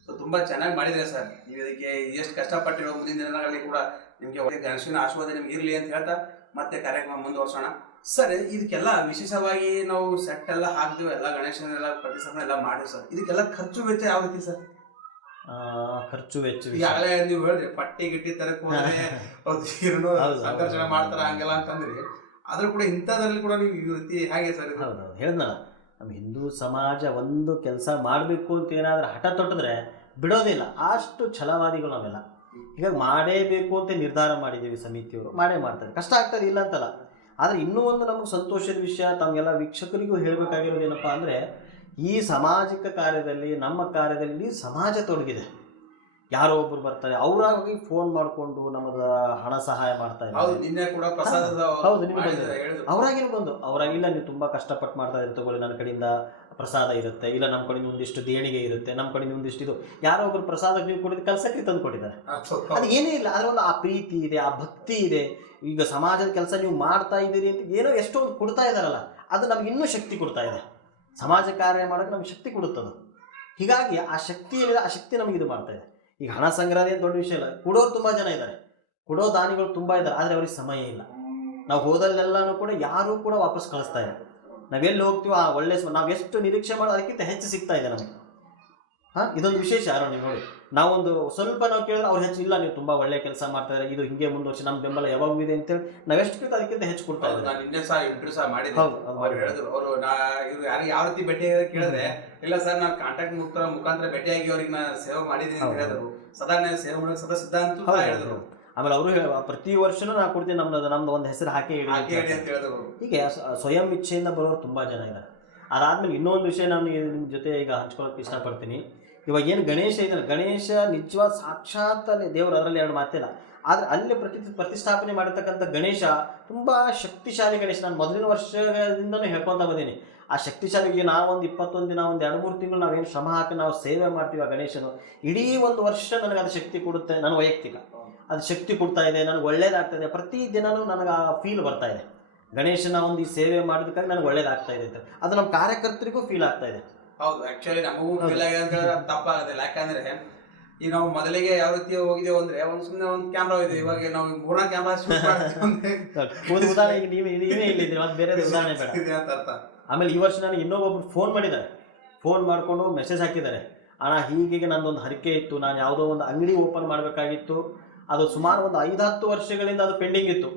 ಸೊ ತುಂಬಾ ಚೆನ್ನಾಗಿ ಮಾಡಿದ್ರೆ ಸರ್. ನೀವು ಇದಕ್ಕೆ ಎಷ್ಟು ಕಷ್ಟಪಟ್ಟಿರೋ ಮುಂದಿನ ದಿನಗಳಲ್ಲಿ ಕೂಡ ನಿಮಗೆ ಒಳ್ಳೆ ಗಣೇಶನ ಆಶೀರ್ವಾದ ನಿಮ್ಗೆ ಇರಲಿ ಅಂತ ಹೇಳ್ತಾ ಮತ್ತೆ ಕಾರ್ಯಕ್ರಮ ಮುಂದುವರ್ಸೋಣ. ಸರ್, ಇದಕ್ಕೆಲ್ಲ ವಿಶೇಷವಾಗಿ ನಾವು ಸೆಟ್ ಎಲ್ಲ ಹಾಕ್ತೀವಿ, ಎಲ್ಲ ಗಣೇಶನೆಲ್ಲ ಪ್ರತಿಷ್ಠಾಪನೆ ಎಲ್ಲ ಮಾಡಿವಿ ಸರ್. ಇದಕ್ಕೆಲ್ಲ ಖರ್ಚು ವೆಚ್ಚ ಯಾವ ರೀತಿ ಸರ್? ಖರ್ಚು ವೆಚ್ಚ ಈಗಾಗಲೇ ನೀವು ಹೇಳಿದ್ರಿ ಪಟ್ಟಿ ಗಿಟ್ಟಿ ತರಕ್ ಹೋದ್ರೆ ಸಂಕರ್ಷಣೆ ಮಾಡ್ತಾರ ಹಂಗೆಲ್ಲ ಅಂತಂದ್ರಿ, ಆದ್ರೂ ಕೂಡ ಇಂಥದ್ರಲ್ಲಿ ಕೂಡ ನೀವು ಈ ರೀತಿ ಹೇಗೆ ಸರ್? ಹೌದು, ಹೇಳಿದ್ನಲ್ಲ, ನಮ್ಮ ಹಿಂದೂ ಸಮಾಜ ಒಂದು ಕೆಲಸ ಮಾಡಬೇಕು ಅಂತ ಏನಾದರೂ ಹಠ ತೊಟ್ಟಿದ್ರೆ ಬಿಡೋದಿಲ್ಲ. ಅಷ್ಟು ಛಲವಾದಿಗಳು ನಾವೆಲ್ಲ. ಹೀಗಾಗಿ ಮಾಡೇಬೇಕು ಅಂತ ನಿರ್ಧಾರ ಮಾಡಿದ್ದೀವಿ, ಸಮಿತಿಯವರು ಮಾಡೇ ಮಾಡ್ತಾರೆ. ಕಷ್ಟ ಆಗ್ತದೆ ಇಲ್ಲ ಅಂತಲ್ಲ, ಆದರೆ ಇನ್ನೂ ಒಂದು ನಮಗೆ ಸಂತೋಷದ ವಿಷಯ ತಮಗೆಲ್ಲ ವೀಕ್ಷಕರಿಗೂ ಹೇಳಬೇಕಾಗಿರೋದು ಏನಪ್ಪ ಅಂದರೆ, ಈ ಸಾಮಾಜಿಕ ಕಾರ್ಯದಲ್ಲಿ ನಮ್ಮ ಕಾರ್ಯದಲ್ಲಿ ಸಮಾಜ ತೊಡಗಿದೆ. ಯಾರೋ ಒಬ್ರು ಬರ್ತಾರೆ, ಅವರಾಗಿ ಫೋನ್ ಮಾಡಿಕೊಂಡು ನಮ್ಮದ ಹಣ ಸಹಾಯ ಮಾಡ್ತಾ ಇದ್ದಾರೆ. ನಿನ್ನೆ ಕೂಡ ಪ್ರಸಾದದ ಹೌದು, ನಿಮ್ಗೆ ಬಂದಿದೆ, ಅವರಾಗಿನೂ ಬಂದು ಅವರಾಗಿಲ್ಲ ನೀವು ತುಂಬ ಕಷ್ಟಪಟ್ಟು ಮಾಡ್ತಾ ಇದ್ರೆ ತಗೊಳ್ಳಿ, ನನ್ನ ಕಡೆಯಿಂದ ಪ್ರಸಾದ ಇರುತ್ತೆ, ಇಲ್ಲ ನಮ್ಮ ಕಡೆಯಿಂದ ಒಂದಿಷ್ಟು ದೇಣಿಗೆ ಇರುತ್ತೆ, ನಮ್ಮ ಕಡೆಯಿಂದ ಒಂದಿಷ್ಟು ಇದು, ಯಾರೋ ಒಬ್ರು ಪ್ರಸಾದಕ್ಕೆ ನೀವು ಕೊಟ್ಟಿದ್ದು ಕೆಲಸಕ್ಕೆ ತಂದು ಕೊಟ್ಟಿದ್ದಾರೆ. ಅದು ಏನೇ ಇಲ್ಲ, ಅದರೊಂದು ಆ ಪ್ರೀತಿ ಇದೆ, ಆ ಭಕ್ತಿ ಇದೆ. ಈಗ ಸಮಾಜದ ಕೆಲಸ ನೀವು ಮಾಡ್ತಾ ಇದ್ದೀರಿ ಅಂತ ಏನೋ ಎಷ್ಟೋ ಒಂದು ಕೊಡ್ತಾ ಇದ್ದಾರಲ್ಲ, ಅದು ನಮ್ಗೆ ಇನ್ನೂ ಶಕ್ತಿ ಕೊಡ್ತಾ ಇದೆ. ಸಮಾಜ ಕಾರ್ಯ ಮಾಡೋಕ್ಕೆ ನಮ್ಗೆ ಶಕ್ತಿ ಕೊಡುತ್ತದು. ಹೀಗಾಗಿ ಆ ಶಕ್ತಿ ಏನಿದೆ, ಆ ಶಕ್ತಿ ನಮಗೆ ಇದು ಮಾಡ್ತಾ ಇದೆ. ಈಗ ಹಣ ಸಂಗ್ರಹ ಏನು ದೊಡ್ಡ ವಿಷಯ ಇಲ್ಲ, ಕೊಡೋರು ತುಂಬ ಜನ ಇದ್ದಾರೆ, ಕೊಡೋ ದಾನಿಗಳು ತುಂಬ ಇದ್ದಾರೆ, ಆದರೆ ಅವ್ರಿಗೆ ಸಮಯ ಇಲ್ಲ. ನಾವು ಹೋದಲ್ಲೆಲ್ಲನೂ ಕೂಡ ಯಾರೂ ಕೂಡ ವಾಪಸ್ ಕಳಿಸ್ತಾ ಇಲ್ಲ. ನಾವೆಲ್ಲಿ ಹೋಗ್ತೀವೋ ಆ ಒಳ್ಳೆ ನಾವು ಎಷ್ಟು ನಿರೀಕ್ಷೆ ಮಾಡೋದು ಅದಕ್ಕಿಂತ ಹೆಚ್ಚು ಸಿಗ್ತಾ ಇದೆ ನಮಗೆ. ಇದೊಂದು ವಿಶೇಷ. ಯಾರೋ ನೀವು ನೋಡಿ, ನಾವೊಂದು ಸ್ವಲ್ಪ ನಾವು ಕೇಳಿದ್ರೆ ಅವ್ರು ಹೆಚ್ಚು ಇಲ್ಲ, ನೀವು ತುಂಬ ಒಳ್ಳೆ ಕೆಲಸ ಮಾಡ್ತಾರೆ, ಇದು ಹಿಂಗೆ ಮುಂದುವರ್ಸಿ, ನಮ್ಮ ಬೆಂಬಲ ಯಾವಾಗೂ ಇದೆ ಅಂತೇಳಿ ನಾವೆಷ್ಟು ಕೇಳ್ತಾ ಅದಕ್ಕಿಂತ ಹೆಚ್ಚು ಕೊಡ್ತಾ ಇದ್ದೀವಿ. ನಾನು ನಿನ್ನೆ ಸಹ ಇಂಟರ್ವ್ಯೂ ಸಹ ಮಾಡಿದ್ದೆ. ಅವ್ರು ಹೇಳಿದ್ರು, ಅವರು ಇವ್ರು ಯಾರಿಗೆ ಯಾವ ರೀತಿ ಭೇಟಿ ಕೇಳಿದ್ರೆ, ಇಲ್ಲ ಸರ್ ನಾನು ಕಾಂಟ್ಯಾಕ್ಟ್ ಮುಖಾಂತರ ಭೇಟಿಯಾಗಿ ಅವ್ರಿಗೆ ನಾನು ಸೇವೆ ಮಾಡಿದ್ದೀನಿ ಅಂತ ಹೇಳಿದ್ರು. ಸದಾ ಸೇವೆ ಮಾಡೋಕೆ ಸದಾ ಸಿದ್ಧ ಅಂತ ಹೇಳಿದ್ರು. ಆಮೇಲೆ ಅವರು ಪ್ರತಿ ವರ್ಷನೂ ನಾನು ಕೊಡ್ತೀನಿ, ನಮ್ದು ಒಂದು ಹೆಸರು ಹಾಕಿ ಅಂತ ಹೇಳಿದ್ರು. ಹೀಗೆ ಸ್ವಯಂ ಇಚ್ಛೆಯಿಂದ ಬರೋರು ತುಂಬ ಜನ ಇದ್ದಾರೆ. ಅದಾದ್ಮೇಲೆ ಇನ್ನೊಂದು ವಿಷಯ ನಾನು ನಿಮ್ಮ ಜೊತೆ ಈಗ ಹಂಚ್ಕೊಳ್ಳೋಕೆ ಇಷ್ಟಪಡ್ತೀನಿ. ಇವಾಗ ಏನು ಗಣೇಶ ಇದ್ದಾನೆ, ಗಣೇಶ ನಿಜವಾದ ಸಾಕ್ಷಾತ್ ಅಲ್ಲಿ ದೇವರು, ಅದರಲ್ಲಿ ಎರಡು ಮಾತಿಲ್ಲ. ಆದರೆ ಅಲ್ಲಿ ಪ್ರತಿಷ್ಠಾಪನೆ ಮಾಡಿರ್ತಕ್ಕಂಥ ಗಣೇಶ ತುಂಬ ಶಕ್ತಿಶಾಲಿ ಗಣೇಶ. ನಾನು ಮೊದಲಿನ ವರ್ಷದಿಂದನೂ ಹೇಳ್ಕೊತಾ ಬಂದೀನಿ. ಆ ಶಕ್ತಿಶಾಲಿಗೆ ನಾವೊಂದು 21 ದಿನ, ಒಂದು 2-3 ತಿಂಗಳು ನಾವೇನು ಶ್ರಮ ಹಾಕಿ ನಾವು ಸೇವೆ ಮಾಡ್ತೀವಿ, ಆ ಗಣೇಶನು ಇಡೀ ಒಂದು ವರ್ಷ ನನಗೆ ಅದು ಶಕ್ತಿ ಕೊಡುತ್ತೆ. ನನ್ನ ವೈಯಕ್ತಿಕ ಅದು ಶಕ್ತಿ ಕೊಡ್ತಾ ಇದೆ, ನನಗೆ ಒಳ್ಳೇದಾಗ್ತಾಯಿದೆ. ಪ್ರತಿ ದಿನವೂ ನನಗೆ ಆ ಫೀಲ್ ಬರ್ತಾ ಇದೆ, ಗಣೇಶನ ಒಂದು ಈ ಸೇವೆ ಮಾಡೋದಕ್ಕಾಗಿ ನನಗೆ ಒಳ್ಳೇದಾಗ್ತಾ ಇದೆ ಅಂತ. ಅದು ನಮ್ಮ ಕಾರ್ಯಕರ್ತರಿಗೂ ಫೀಲ್ ಆಗ್ತಾ ಇದೆ. ಹೌದು, ಆಕ್ಚುಲಿ ನಮಗೂ ಫೀಲ್ ಆಗಿದೆ ಅಂತ ಹೇಳಿದ್ರೆ ತಪ್ಪಾಗೋದಿಲ್ಲ. ಯಾಕಂದ್ರೆ ಈಗ ನಾವು ಮೊದಲಿಗೆ ಯಾವ ರೀತಿ ಹೋಗಿದ್ದೇವೆ ಅಂದ್ರೆ, ಒಂದು ಸುಮ್ಮನೆ ಒಂದು ಕ್ಯಾಮ್ರಾ ಇದೆ, ಇವಾಗ ನಾವು 3 ಕ್ಯಾಮ್ರಾ ಉದಾಹರಣೆಗೆ ನೀವೇ ಇಲ್ಲಿದ್ದೀರಿ, ಮತ್ತೆ ಬೇರೆ ಉದಾಹರಣೆ ಬೇಡ ಅಂತ ಅರ್ಥ. ಆಮೇಲೆ ಈ ವರ್ಷ ನನಗೆ ಇನ್ನೊಬ್ಬೊಬ್ರು ಫೋನ್ ಮಾಡಿದ್ದಾರೆ, ಫೋನ್ ಮಾಡಿಕೊಂಡು ಮೆಸೇಜ್ ಹಾಕಿದ್ದಾರೆ, ಅಣ್ಣ ಹೀಗೆ ನಂದೊಂದು ಹರಕೆ ಇತ್ತು, ನಾನು ಯಾವುದೋ ಒಂದು ಅಂಗಡಿ ಓಪನ್ ಮಾಡಬೇಕಾಗಿತ್ತು, ಅದು ಸುಮಾರು ಒಂದು 5-10 ವರ್ಷಗಳಿಂದ ಅದು ಪೆಂಡಿಂಗ್ ಇತ್ತು,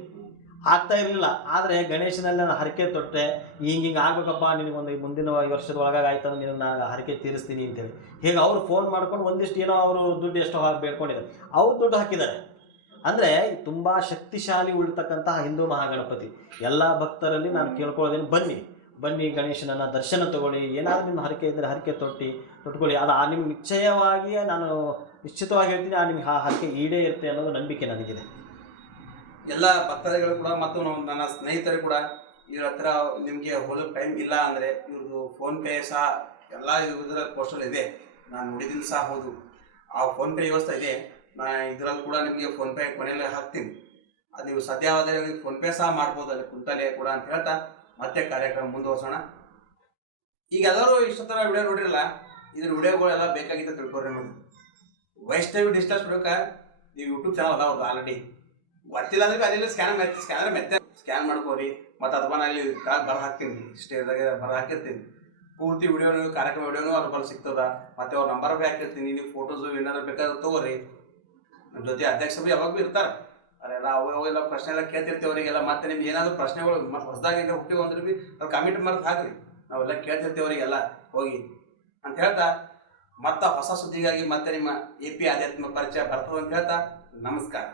ಆಗ್ತಾ ಇರಲಿಲ್ಲ. ಆದರೆ ಗಣೇಶನಲ್ಲಿ ನಾನು ಹರಕೆ ತೊಟ್ಟೆ, ಹಿಂಗೆ ಆಗ್ಬೇಕಪ್ಪ, ನಿನಗೊಂದು ಮುಂದಿನ ವರ್ಷದ ಒಳಗಾಗಿ ಆಯ್ತು, ನೀನು ನಾನು ಹರಕೆ ತೀರಿಸ್ತೀನಿ ಅಂತೇಳಿ. ಹೀಗೆ ಅವರು ಫೋನ್ ಮಾಡ್ಕೊಂಡು ಒಂದಿಷ್ಟು ಏನೋ ಅವರು ದುಡ್ಡು ಎಷ್ಟೋ ಬೇಡ್ಕೊಂಡಿದ್ದಾರೆ, ಅವ್ರು ದುಡ್ಡು ಹಾಕಿದ್ದಾರೆ. ಅಂದರೆ ತುಂಬ ಶಕ್ತಿಶಾಲಿ ಉಳಿತಕ್ಕಂತಹ ಹಿಂದೂ ಮಹಾಗಣಪತಿ. ಎಲ್ಲ ಭಕ್ತರಲ್ಲಿ ನಾನು ಕೇಳ್ಕೊಳ್ಳೋದೇನು, ಬನ್ನಿ ಗಣೇಶನನ್ನು ದರ್ಶನ ತಗೊಳ್ಳಿ, ಏನಾದರೂ ನಿಮ್ಮ ಹರಕೆ ಇದ್ದರೆ ಹರಕೆ ತೊಟ್ಕೊಳ್ಳಿ. ಅದು ನಿಮ್ಗೆ ನಿಶ್ಚಯವಾಗಿ ನಾನು ನಿಶ್ಚಿತವಾಗಿ ಹೇಳ್ತೀನಿ, ನಿಮ್ಗೆ ಆ ಹರಕೆ ಈಡೇ ಇರುತ್ತೆ ಅನ್ನೋದು ನಂಬಿಕೆ ನನಗಿದೆ. ಎಲ್ಲ ಭಕ್ತಾದಿಗಳು ಕೂಡ ಮತ್ತು ನನ್ನ ಸ್ನೇಹಿತರು ಕೂಡ ಇವ್ರ ಹತ್ರ ನಿಮಗೆ ಹೋಗೋಕ್ಕೆ ಟೈಮ್ ಇಲ್ಲ ಅಂದರೆ ಇವ್ರದ್ದು ಫೋನ್ಪೇ ಸಹ ಎಲ್ಲ ಇದರ ಪೋಸ್ಟಲ್ ಇದೆ, ನಾನು ನೋಡಿದ್ದೀನಿ ಸಹ. ಹೌದು, ಆ ಫೋನ್ಪೇ ವ್ಯವಸ್ಥೆ ಇದೆ. ನಾನು ಇದರಲ್ಲಿ ಕೂಡ ನಿಮಗೆ ಫೋನ್ಪೇ ಕೊನೆಯಲ್ಲಿ ಹಾಕ್ತೀನಿ. ಅದು ನೀವು ಸಾಧ್ಯವಾದರೆ ಫೋನ್ಪೇ ಸಹ ಮಾಡ್ಬೋದು ಅಲ್ಲಿ ಕುಂತಲೇ ಕೂಡ ಅಂತ ಹೇಳ್ತಾ ಮತ್ತೆ ಕಾರ್ಯಕ್ರಮ ಮುಂದುವರ್ಸೋಣ. ಈಗ ಎಲ್ಲರೂ ಇಷ್ಟೊತ್ತರ ವಿಡಿಯೋ ನೋಡಿರಲ್ಲ, ಇದ್ರ ವಿಡಿಯೋಗಳೆಲ್ಲ ಬೇಕಾಗಿತ್ತು ತಿಳ್ಕೊರಿ. ನಿಮಗೆ ವೈಷ್ಣವಿ ಡಿಜಿಟಲ್ ಸ್ಟುಡಿಯೋಕ್ಕೆ ನೀವು ಯೂಟ್ಯೂಬ್ ಚಾನಲ್ ಅದಾವ್ದು ಆಲ್ರೆಡಿ. ಗೊತ್ತಿಲ್ಲ ಅಂದ್ರೆ ಅಲ್ಲಿ ಸ್ಕ್ಯಾನರ್ ಮೆತ್ತೆ ಸ್ಕ್ಯಾನ್ ಮಾಡ್ಕೋರಿ. ಮತ್ತು ಅಥವಾ ನಾನು ಇಲ್ಲಿ ಬರ ಹಾಕ್ತೀನಿ, ಸ್ಟೇಜ್ದಾಗೆ ಬರ ಹಾಕಿರ್ತೀನಿ. ಪೂರ್ತಿ ವಿಡಿಯೋನು, ಕಾರ್ಯಕ್ರಮ ವಿಡಿಯೋನು ಅದ್ರ ಬರ ಸಿಗ್ತದ. ಮತ್ತು ಅವ್ರ ನಂಬರ್ ಭೀ ಹಾಕಿರ್ತೀನಿ, ನೀವು ಫೋಟೋಸು ಏನಾದ್ರು ಬೇಕಾದ್ರೆ ತೊಗೋರಿ. ನಮ್ಮ ಜೊತೆ ಅಧ್ಯಕ್ಷ ಭೀ ಯಾವಾಗ ಭೀ ಇರ್ತಾರೆ. ಅಲ್ಲೆಲ್ಲ ಅವೆಲ್ಲ ಪ್ರಶ್ನೆ ಎಲ್ಲ ಕೇಳ್ತಿರ್ತೀವಿ ಅವರಿಗೆಲ್ಲ. ಮತ್ತೆ ನಿಮ್ಗೆ ಏನಾದರೂ ಪ್ರಶ್ನೆಗಳು ಮತ್ತು ಹೊಸದಾಗಿ ಹುಟ್ಟಿವು ಅಂದ್ರೆ ಭೀ ಅವ್ರು ಕಮೆಂಟ್ ಮಾಡಿ ಹಾಕ್ರಿ, ನಾವೆಲ್ಲ ಕೇಳ್ತಿರ್ತೀವಿ ಅವರಿಗೆಲ್ಲ ಹೋಗಿ ಅಂತ ಹೇಳ್ತಾ, ಮತ್ತೆ ಹೊಸ ಸುದ್ದಿಗಾಗಿ ಮತ್ತೆ ನಿಮ್ಮ AP ಆಧ್ಯಾತ್ಮ ಪರಿಚಯ ಬರ್ತದೆ ಅಂತ ಹೇಳ್ತಾ ನಮಸ್ಕಾರ.